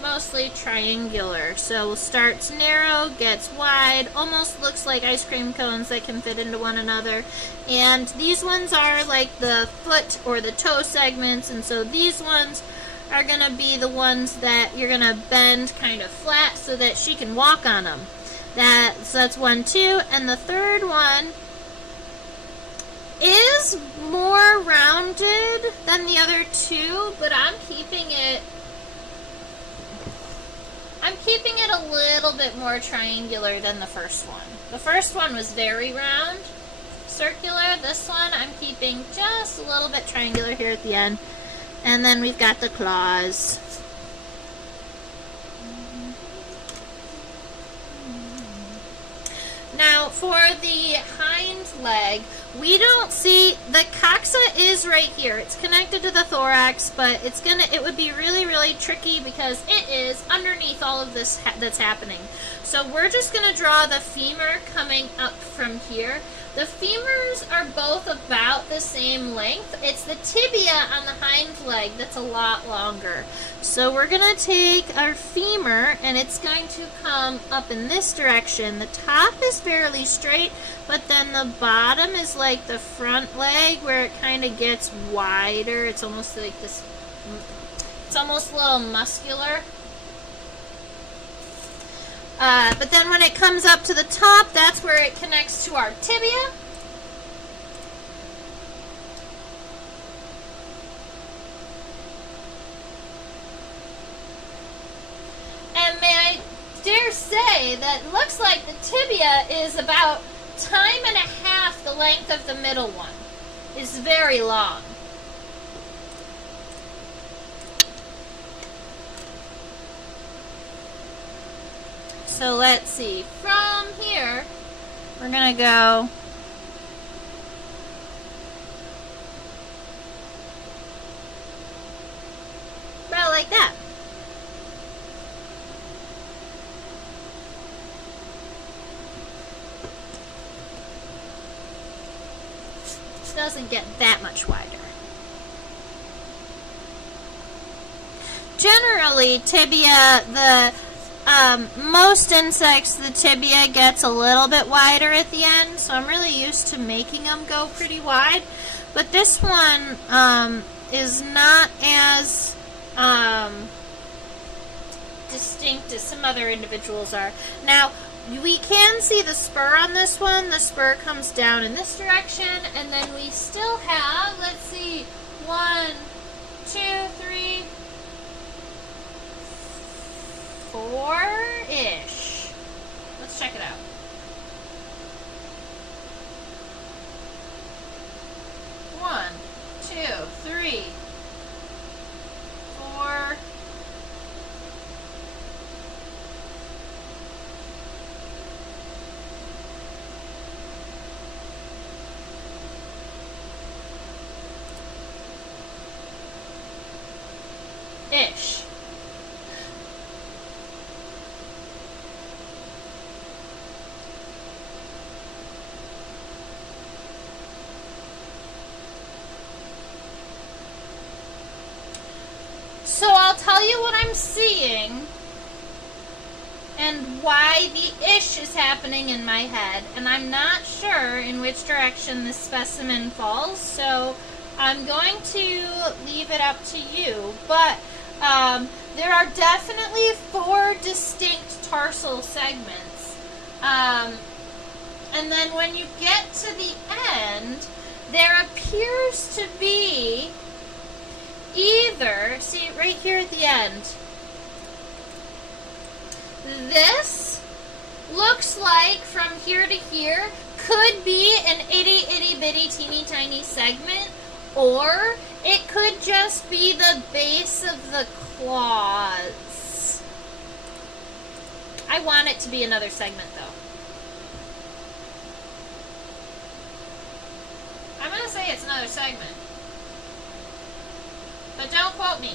mostly triangular. So starts narrow, gets wide, almost looks like ice cream cones that can fit into one another. And these ones are like the foot or the toe segments, and so these ones are going to be the ones that you're going to bend kind of flat so that she can walk on them. So that's 1, 2, and the third one is more rounded than the other two, but I'm keeping it a little bit more triangular than the first one. The first one was very round, circular. This one I'm keeping just a little bit triangular here at the end. And then we've got the claws. Now for the hind leg, we don't see, the coxa is right here. It's connected to the thorax, but it would be really, really tricky because it is underneath all of this that's happening. So we're just going to draw the femur coming up from here. The femurs are both about the same length. It's the tibia on the hind leg that's a lot longer. So we're going to take our femur, and it's going to come up in this direction. The top is fairly straight, but then the bottom is like the front leg where it kind of gets wider. It's almost like this, it's almost a little muscular. But then when it comes up to the top, that's where it connects to our tibia. And may I dare say that it looks like the tibia is about time and a half the length of the middle one. It's very long. So let's see, from here, we're going to go about like that. It doesn't get that much wider. Generally, tibia, most insects, the tibia gets a little bit wider at the end, so I'm really used to making them go pretty wide. But this one is not as distinct as some other individuals are. Now, we can see the spur on this one. The spur comes down in this direction, and then we still have, let's see, 1, 2, 3, 4-ish. Let's check it out. One, 2, 3, 4. Ish. So I'll tell you what I'm seeing and why the ish is happening in my head, and I'm not sure in which direction this specimen falls, so I'm going to leave it up to you, but there are definitely 4 distinct tarsal segments, and then when you get to the end, there appears to be either, see right here at the end, this looks like from here to here could be an itty bitty teeny tiny segment, or it could just be the base of the claws. I want it to be another segment though. I'm going to say it's another segment. But don't quote me.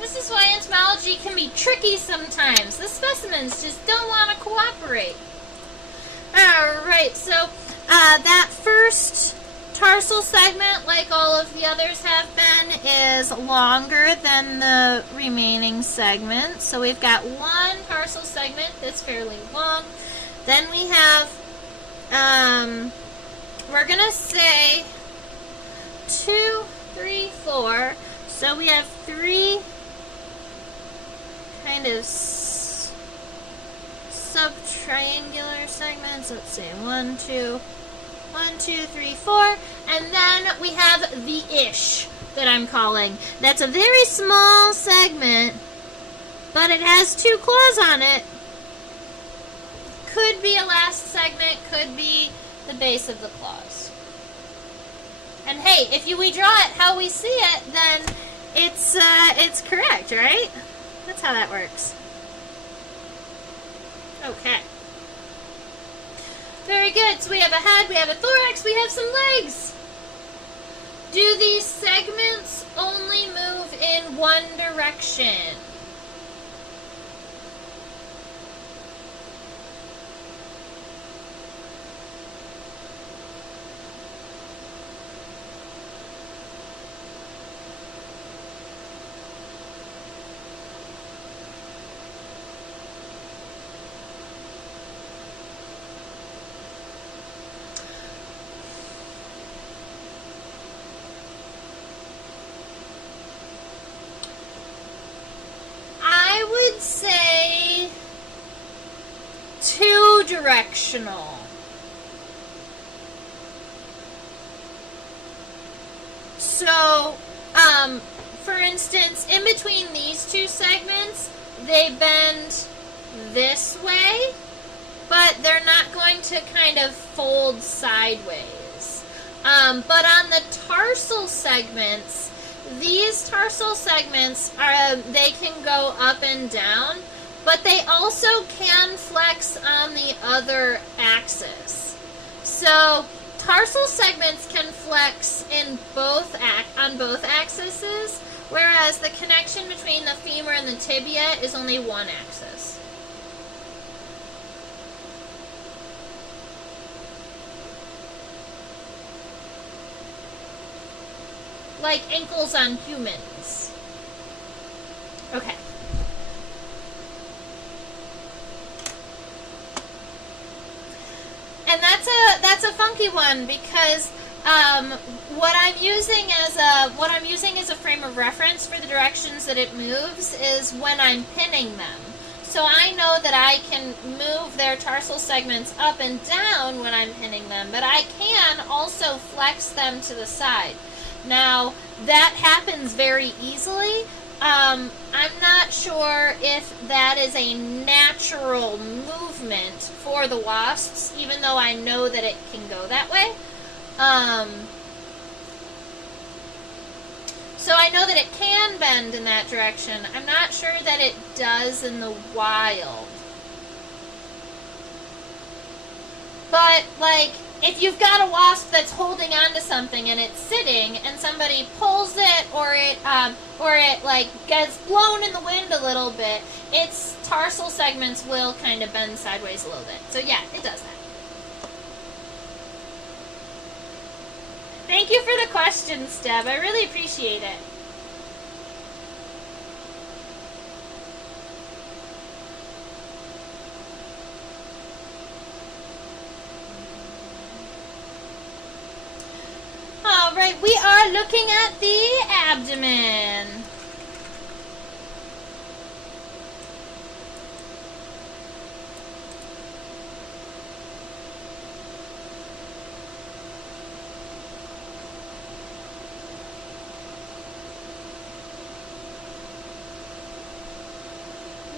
This is why entomology can be tricky sometimes. The specimens just don't want to cooperate. Alright, so that first tarsal segment, like all of the others have been, is longer than the remaining segments. So we've got one tarsal segment that's fairly long. Then we have, we're going to say 2, 3, 4. So we have 3 kind of sub-triangular segments. Let's see, 1, 2, 3, 4, and then we have the ish that I'm calling. That's a very small segment, but it has 2 claws on it. Could be a last segment, could be the base of the claws. And hey, if we draw it how we see it, then it's correct, right? That's how that works. Okay. Very good. So we have a head, we have a thorax, we have some legs. Do these segments only move in one direction? Say two-directional. So, for instance, in between these two segments, they bend this way, but they're not going to kind of fold sideways. But on the tarsal segments, these tarsal segments they can go up and down, but they also can flex on the other axis. So tarsal segments can flex in on both axes, whereas the connection between the femur and the tibia is only one axis. Like ankles on humans. Okay. And that's a funky one because what I'm using as a frame of reference for the directions that it moves is when I'm pinning them. So I know that I can move their tarsal segments up and down when I'm pinning them, but I can also flex them to the side. Now, that happens very easily. I'm not sure if that is a natural movement for the wasps, even though I know that it can go that way. So I know that it can bend in that direction. I'm not sure that it does in the wild. But, like, if you've got a wasp that's holding on to something and it's sitting and somebody pulls it or it like gets blown in the wind a little bit, its tarsal segments will kind of bend sideways a little bit. So yeah, it does that. Thank you for the question, Steb. I really appreciate it. All right, we are looking at the abdomen.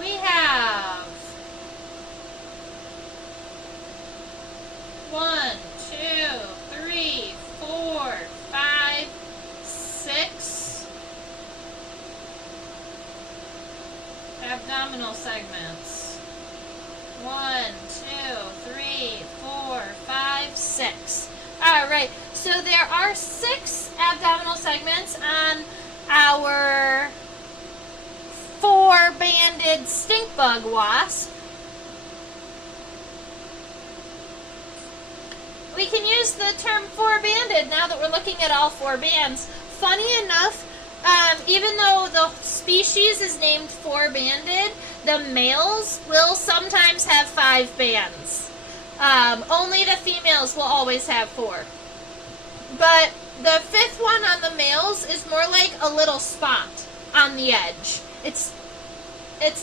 We have 1, 2, 3, 4, 5, 6 abdominal segments. 1, 2, 3, 4, 5, 6. All right, so there are 6 abdominal segments on our 4-banded stink bug wasp. We can use the term 4-banded now that we're looking at all 4 bands. Funny enough, even though the species is named 4-banded, the males will sometimes have 5 bands. Only the females will always have 4. But the 5th one on the males is more like a little spot on the edge. It's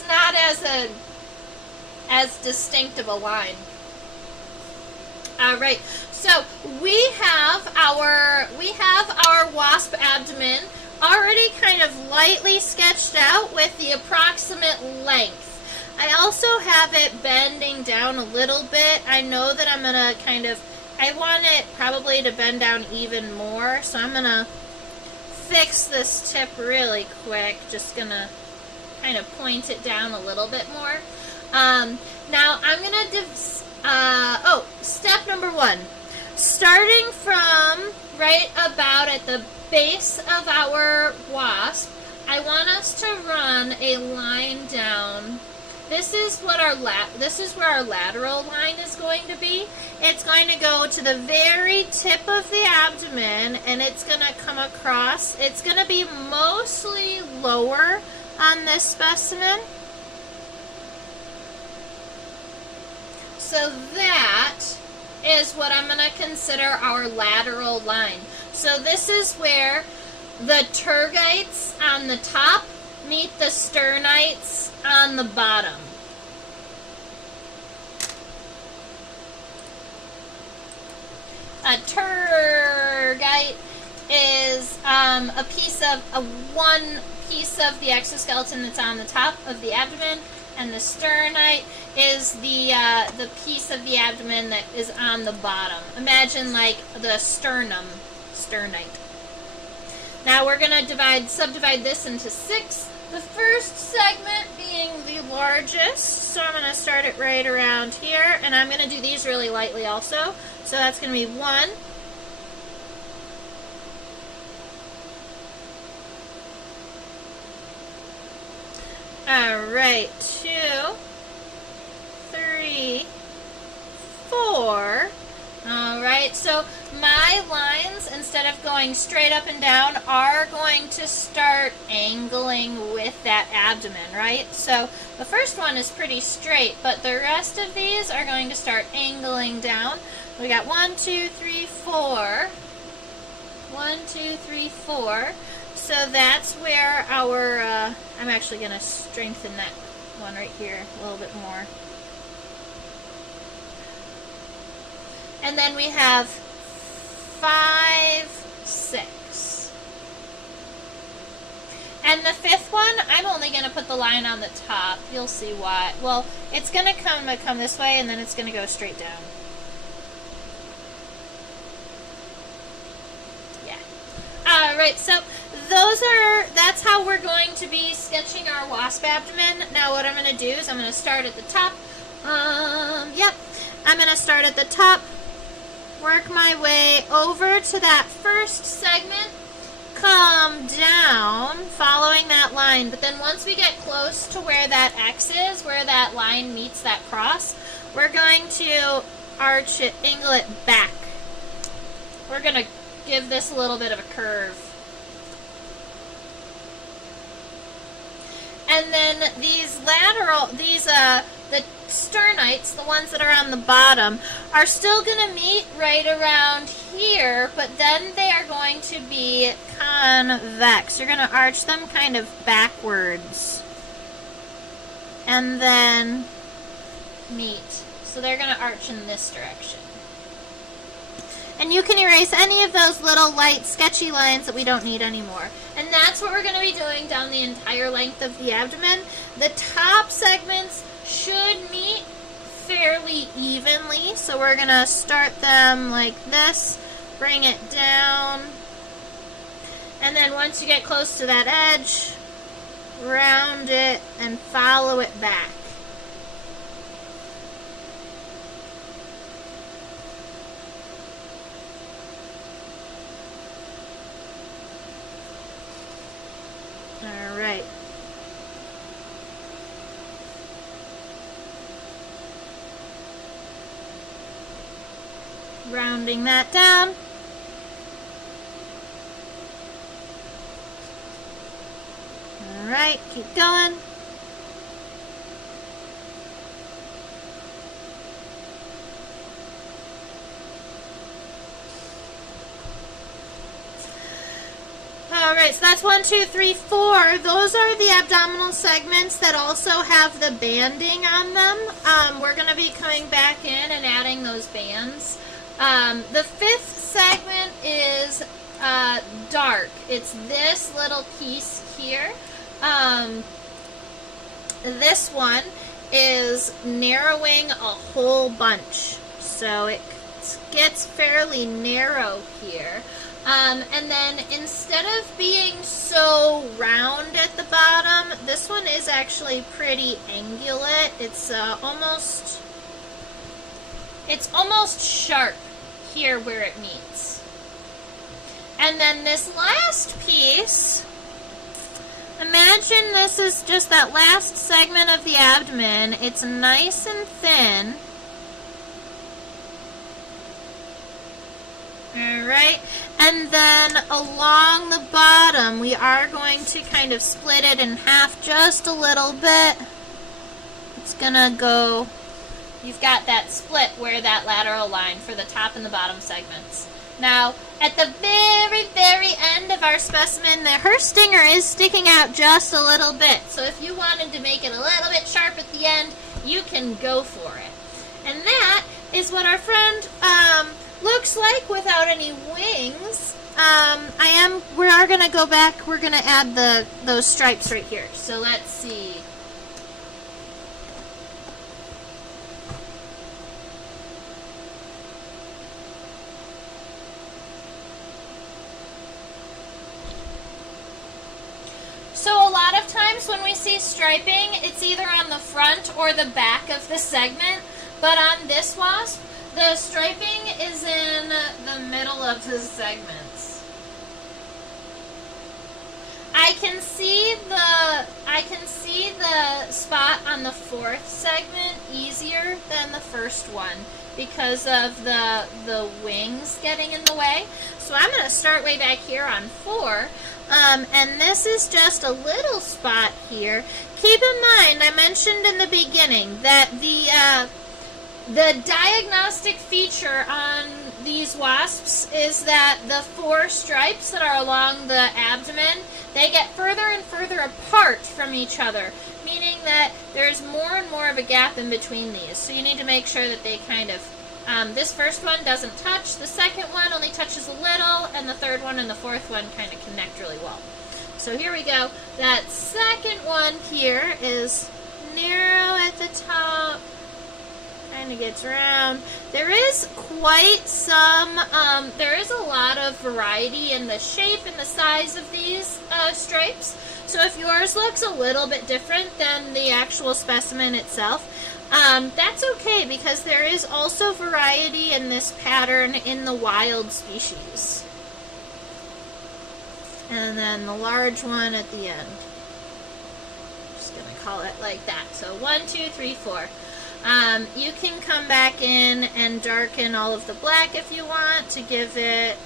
not as distinct of a line. All right, so we have our wasp abdomen already kind of lightly sketched out with the approximate length. I also have it bending down a little bit. I know that I'm going to kind of I want it probably to bend down even more, so I'm going to fix this tip really quick. Just going to kind of point it down a little bit more. Now I'm going to, step number 1. Starting from right about at the base of our wasp, I want us to run a line down. This is where our lateral line is going to be. It's going to go to the very tip of the abdomen, and it's going to come across. It's going to be mostly lower on this specimen. So that is what I'm going to consider our lateral line. So this is where the tergites on the top meet the sternites on the bottom. A tergite is one piece of the exoskeleton that's on the top of the abdomen, and the sternite is the piece of the abdomen that is on the bottom. Imagine like the sternite. Now we're going to subdivide this into 6. The first segment being the largest, so I'm going to start it right around here, and I'm going to do these really lightly also. So that's going to be 1, 2, 3, 4. Alright, so my lines, instead of going straight up and down, are going to start angling with that abdomen, right? So the first one is pretty straight, but the rest of these are going to start angling down. We got 1, 2, 3, 4. 1, 2, 3, 4. So that's where our, I'm actually going to strengthen that one right here a little bit more. And then we have 5, 6. And the 5th one, I'm only going to put the line on the top. You'll see why. Well, it's going to come this way, and then it's going to go straight down. Yeah. Alright, so that's how we're going to be sketching our wasp abdomen. Now what I'm going to do is I'm going to start at the top. I'm going to start at the top. Work my way over to that first segment, come down, following that line. But then once we get close to where that X is, where that line meets that cross, we're going to arch it, angle it back. We're going to give this a little bit of a curve. And then the sternites, the ones that are on the bottom, are still going to meet right around here, but then they are going to be convex. You're going to arch them kind of backwards and then meet. So they're going to arch in this direction. And you can erase any of those little light sketchy lines that we don't need anymore. And that's what we're going to be doing down the entire length of the abdomen. The top segments should meet fairly evenly, so we're going to start them like this, bring it down, and then once you get close to that edge, round it and follow it back. Alright. Rounding that down. Alright, keep going. Alright, so that's 1, 2, 3, 4. Those are the abdominal segments that also have the banding on them. We're going to be coming back in and adding those bands. The 5th segment is dark. It's this little piece here. This one is narrowing a whole bunch. So it gets fairly narrow here. And then instead of being so round at the bottom, this one is actually pretty angulate. It's almost sharp here where it meets. And then this last piece, imagine this is just that last segment of the abdomen. It's nice and thin. Alright, and then along the bottom, we are going to kind of split it in half just a little bit. It's gonna go, you've got that split where that lateral line for the top and the bottom segments. Now, at the very, very end of our specimen, her stinger is sticking out just a little bit. So if you wanted to make it a little bit sharp at the end, you can go for it. And that is what our friend looks like without any wings. We are going to go back, we're going to add those stripes right here. So let's see. So a lot of times when we see striping, it's either on the front or the back of the segment, but on this wasp, the striping is in the middle of the segments. I can see the spot on the fourth segment easier than the first one because of the wings getting in the way. So I'm going to start way back here on 4. And this is just a little spot here. Keep in mind, I mentioned in the beginning that the diagnostic feature on these wasps is that the 4 stripes that are along the abdomen, they get further and further apart from each other, meaning that there's more and more of a gap in between these. So you need to make sure that they kind of, this first one doesn't touch, the second one only touches a little, and the third one and the fourth one kind of connect really well. So here we go. That second one here is narrow at the top. Kind of gets around. There is quite some, there is a lot of variety in the shape and the size of these stripes. So if yours looks a little bit different than the actual specimen itself, that's okay because there is also variety in this pattern in the wild species. And then the large one at the end. I'm just going to call it like that. So 1, 2, 3, 4. You can come back in and darken all of the black if you want to give it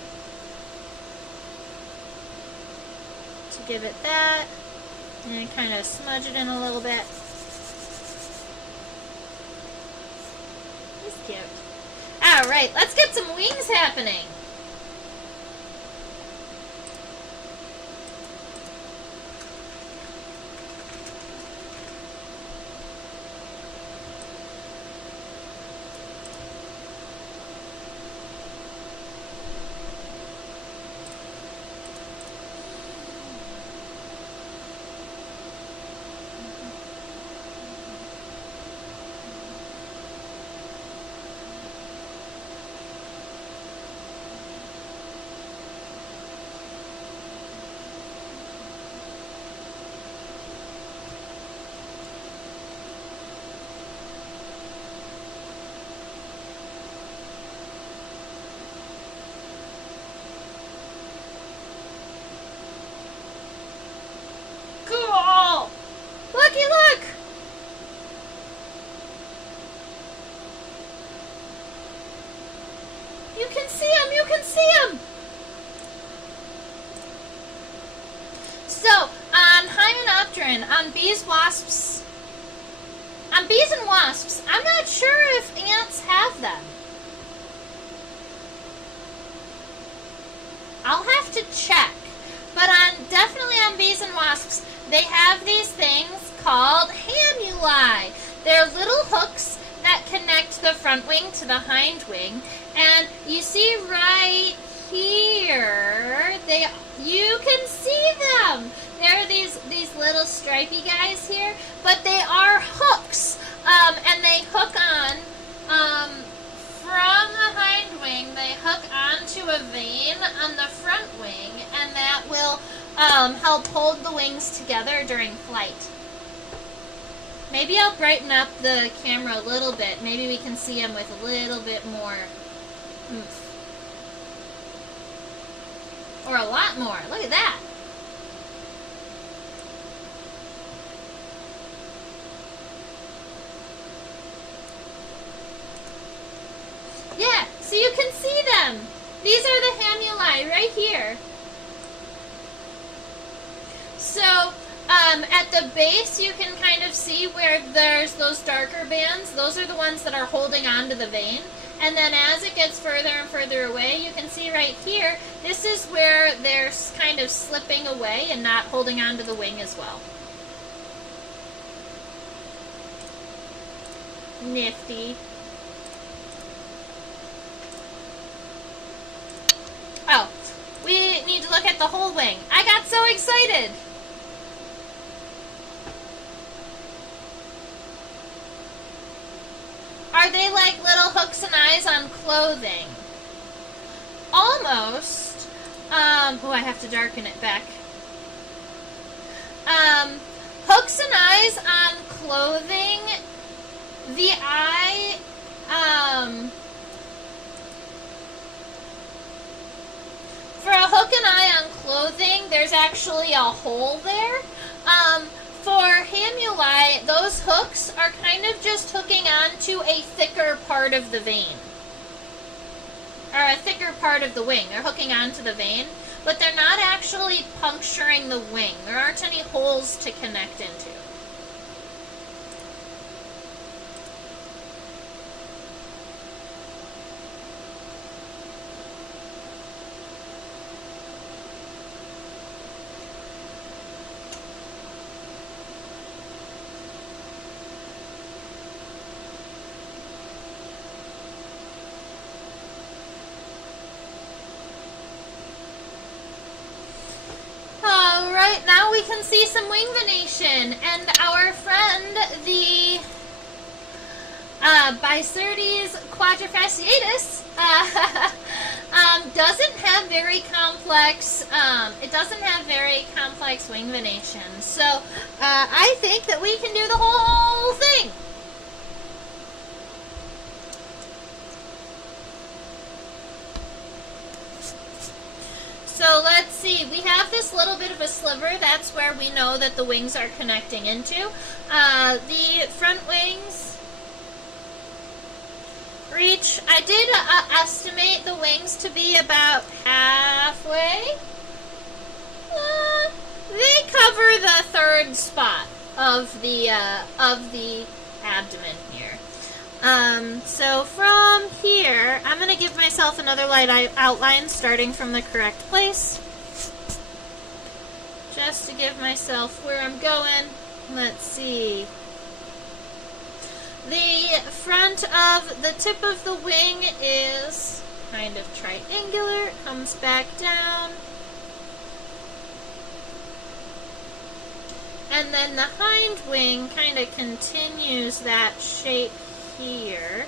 that, and kind of smudge it in a little bit. It's cute. All right, let's get some wings happening. On bees and wasps, I'm not sure if ants have them. I'll have to check. But definitely on bees and wasps, they have these things called hamuli. They're little hooks that connect the front wing to the hind wing. And you see right here, you can see them. There are these little stripy guys here, but they are hooks, and they hook on from the hind wing, they hook onto a vein on the front wing, and that will help hold the wings together during flight. Maybe I'll brighten up the camera a little bit. Maybe we can see them with a little bit more oomph. Or a lot more. Look at that. Yeah, so you can see them. These are the hamuli right here. So, at the base, you can kind of see where there's those darker bands. Those are the ones that are holding on to the vein. And then as it gets further and further away, you can see right here, this is where they're kind of slipping away and not holding on to the wing as well. Nifty. Oh, we need to look at the whole wing. I got so excited! Are they like little hooks and eyes on clothing? Almost. Oh, I have to darken it back. Hooks and eyes on clothing. The eye, for a hook and eye on clothing, there's actually a hole there. For hamuli, those hooks are kind of just hooking onto a thicker part of the vein. Or a thicker part of the wing. They're hooking onto the vein, but they're not actually puncturing the wing. There aren't any holes to connect into. Now we can see some wing venation, and our friend, the Bicyrtes quadrifasciatus, doesn't have very complex. It doesn't have very complex wing venation, so I think that we can do the whole thing. So let's see, we have this little bit of a sliver, that's where we know that the wings are connecting into. The front wings reach, I did estimate the wings to be about halfway. They cover the third spot of the abdomen here. So from here, I'm going to give myself another light outline starting from the correct place. Just to give myself where I'm going. Let's see. The front of the tip of the wing is kind of triangular. It comes back down. And then the hind wing kind of continues that shape here.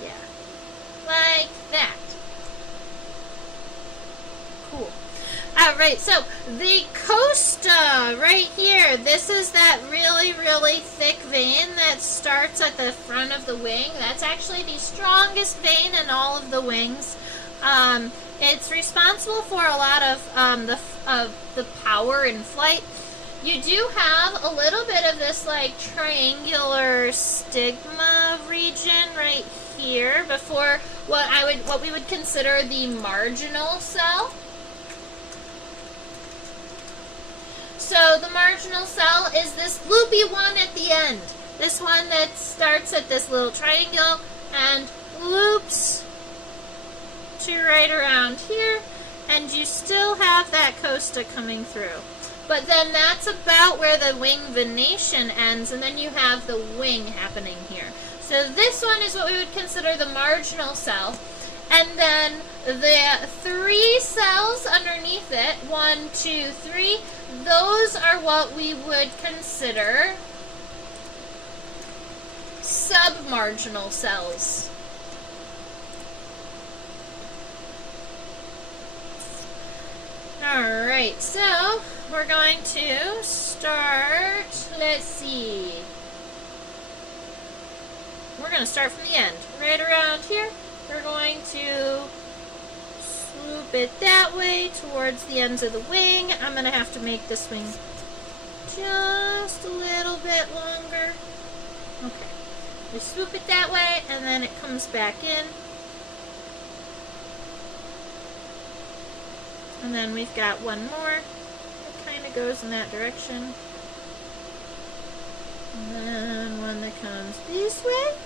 Yeah. Like that. Cool. Alright, so the costa right here, this is that really, really thick vein that starts at the front of the wing. That's actually the strongest vein in all of the wings. It's responsible for a lot of the power in flight. You do have a little bit of this like triangular stigma region right here before what we would consider the marginal cell. So the marginal cell is this loopy one at the end. This one that starts at this little triangle and loops to right around here, and you still have that costa coming through. But then that's about where the wing venation ends, and then you have the wing happening here. So this one is what we would consider the marginal cell. And then the 3 cells underneath it, 1, 2, 3, those are what we would consider submarginal cells. Alright, so we're going to start, let's see. We're going to start from the end. Right around here, we're going to swoop it that way towards the ends of the wing. I'm going to have to make this wing just a little bit longer. Okay. We swoop it that way, and then it comes back in. And then we've got one more that kind of goes in that direction. And then one that comes this way.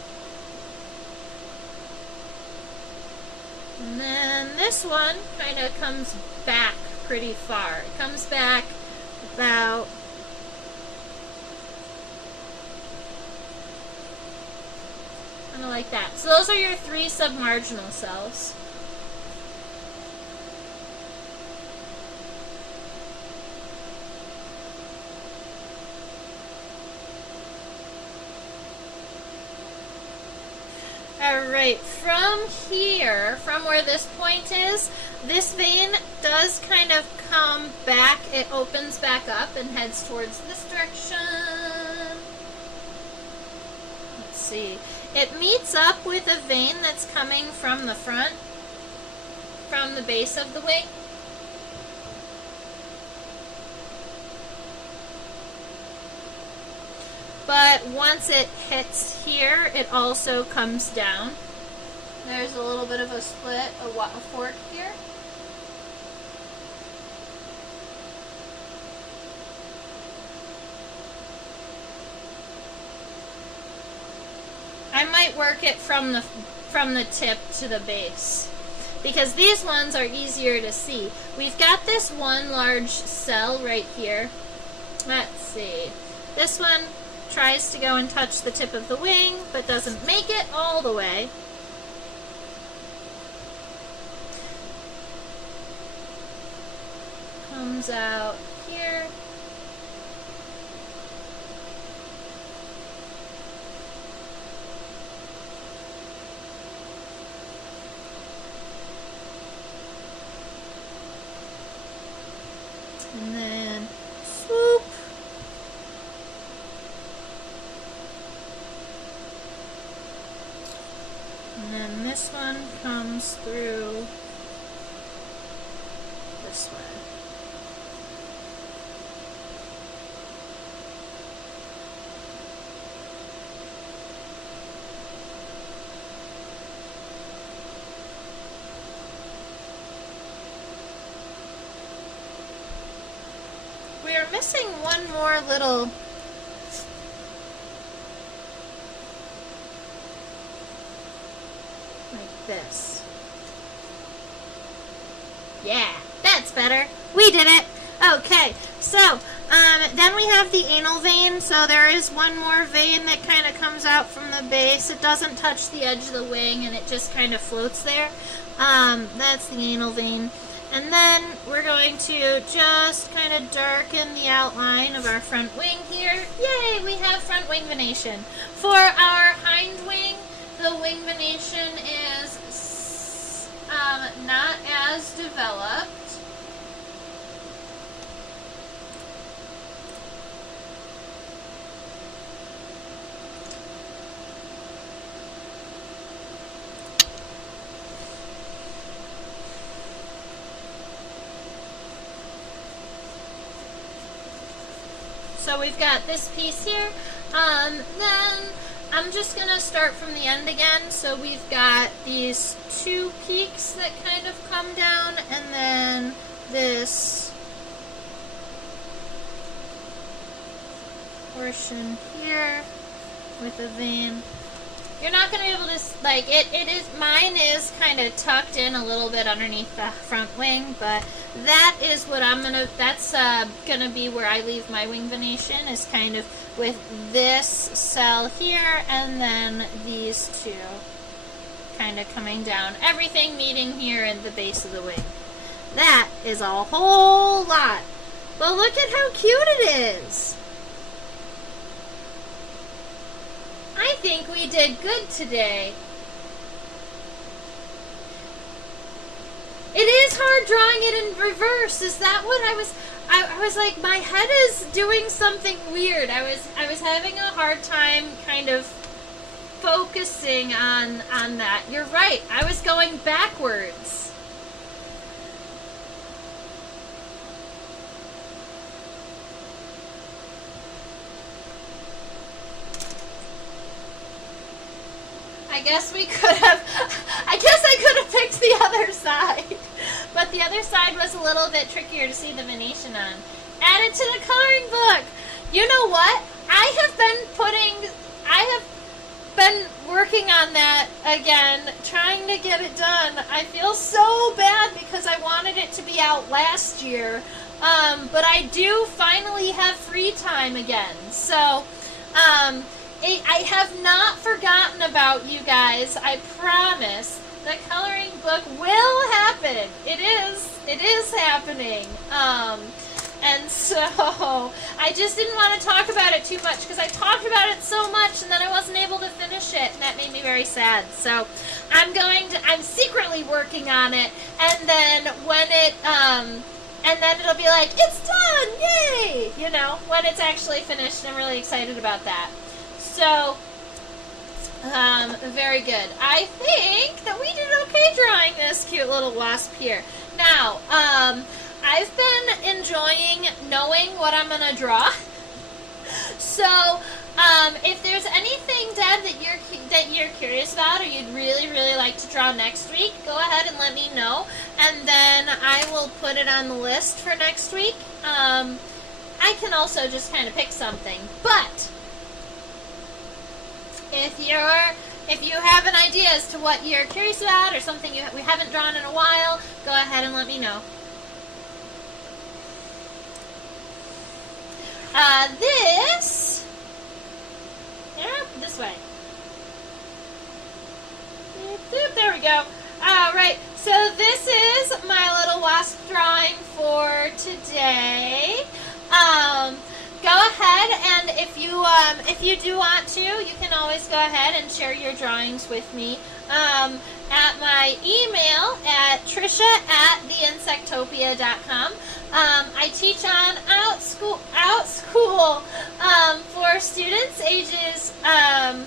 And then this one kind of comes back pretty far. It comes back about kind of like that. So those are your 3 submarginal cells. Alright, from here, from where this point is, this vein does kind of come back. It opens back up and heads towards this direction. Let's see. It meets up with a vein that's coming from the front, from the base of the wing. But once it hits here, it also comes down. There's a little bit of a split, a fork here. I might work it from the tip to the base, because these ones are easier to see. We've got this one large cell right here. Let's see. This one tries to go and touch the tip of the wing, but doesn't make it all the way. Comes out here. And then swoop. And then this one comes through this way. We are missing one more little this. Yeah, that's better. We did it. Okay, so then we have the anal vein. So there is one more vein that kind of comes out from the base. It doesn't touch the edge of the wing, and it just kind of floats there. That's the anal vein. And then we're going to just kind of darken the outline of our front wing here. Yay, we have front wing venation. For our hind wing, the wing venation is not as developed. So we've got this piece here. Then I'm just going to start from the end again. So we've got these 2 peaks that kind of come down, and then this portion here with a vein. You're not going to be able to, like, mine is kind of tucked in a little bit underneath the front wing, but that is what that's going to be where I leave my wing venation, is kind of with this cell here and then these 2. kind of coming down. Everything meeting here in the base of the wing. That is a whole lot. But look at how cute it is. I think we did good today. It is hard drawing it in reverse. Is that what I was like, my head is doing something weird. I was having a hard time kind of focusing on that. You're right. I was going backwards. I guess I could have picked the other side. But the other side was a little bit trickier to see the Venetian on. Add it to the coloring book. You know what? I have been working on that again, trying to get it done. I feel so bad because I wanted it to be out last year. But I do finally have free time again. So, I have not forgotten about you guys. I promise. The coloring book will happen. It is happening. And so I just didn't want to talk about it too much because I talked about it so much and then I wasn't able to finish it, and that made me very sad. So I'm secretly working on it, and then when it'll be like, it's done, yay! You know, when it's actually finished, I'm really excited about that. So, very good. I think that we did okay drawing this cute little wasp here. Now, I've been enjoying knowing what I'm going to draw. So, if there's anything, Deb, that you're curious about or you'd really, really like to draw next week, go ahead and let me know, and then I will put it on the list for next week. I can also just kind of pick something, but if you have an idea as to what you're curious about or something we haven't drawn in a while, go ahead and let me know. This way. There we go. Alright, so this is my little wasp drawing for today. Go ahead, and if you do want to, you can always go ahead and share your drawings with me at my email at trisha@theinsectopia.com. I teach on OutSchool for students ages 5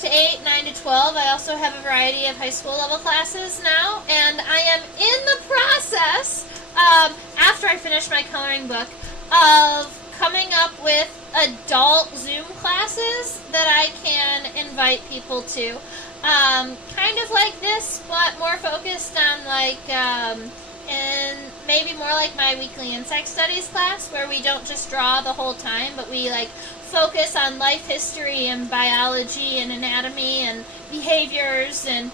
to 8, 9 to 12. I also have a variety of high school level classes now, and I am in the process, after I finish my coloring book, of coming up with adult Zoom classes that I can invite people to. Kind of like this, but more focused on and maybe more like my weekly insect studies class, where we don't just draw the whole time, but we focus on life history and biology and anatomy and behaviors and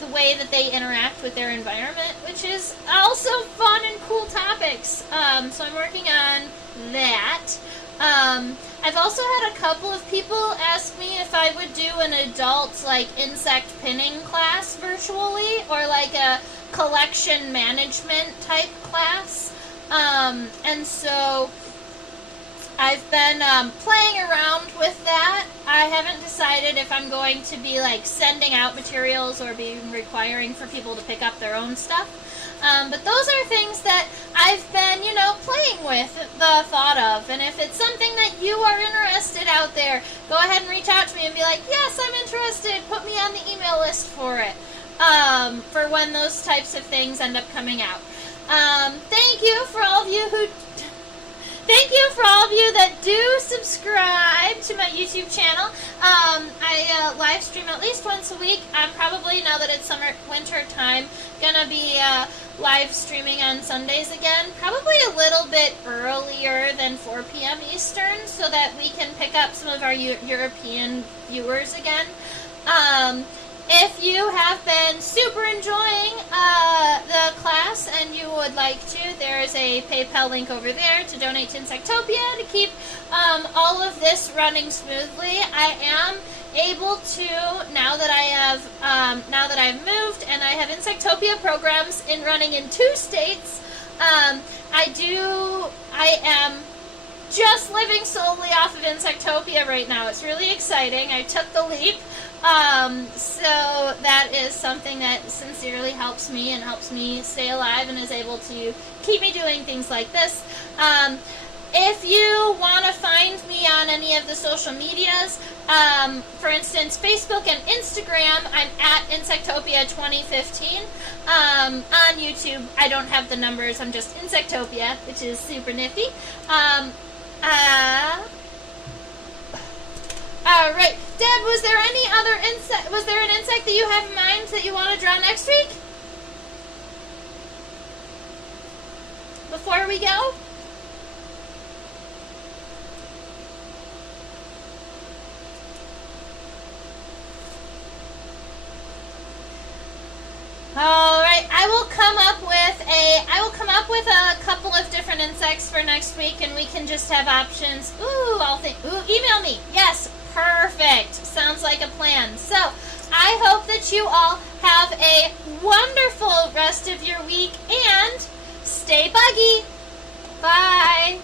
the way that they interact with their environment, which is also fun and cool topics. So I'm working on that. I've also had a couple of people ask me if I would do an adult insect pinning class virtually, or a collection management type class. And so I've been playing around with that. I haven't decided if I'm going to be sending out materials or be requiring for people to pick up their own stuff. But those are things that I've been, playing with the thought of. And if it's something that you are interested out there, go ahead and reach out to me and be like, yes, I'm interested. Put me on the email list for it, for when those types of things end up coming out. Thank you for all of you that do subscribe to my YouTube channel. I live stream at least once a week. I'm probably, now that it's winter time, gonna be live streaming on Sundays again, probably a little bit earlier than 4 p.m. Eastern, so that we can pick up some of our European viewers again. If you have been super enjoying the class and you would like to, there is a PayPal link over there to donate to Insectopia to keep all of this running smoothly. I am able to, now that I have now that I've moved and I have Insectopia programs running in 2 states, I am just living solely off of Insectopia right now. It's really exciting. I took the leap. So that is something that sincerely helps me and helps me stay alive and is able to keep me doing things like this. If you want to find me on any of the social medias, for instance, Facebook and Instagram, I'm at Insectopia 2015. On YouTube, I don't have the numbers. I'm just Insectopia, which is super nifty. All right, Deb, was there any other insect? Was there an insect that you have in mind that you want to draw next week? Before we go? All right, I will come up with a couple of different insects for next week, and we can just have options. Email me. Yes, perfect. Sounds like a plan. So, I hope that you all have a wonderful rest of your week and stay buggy. Bye.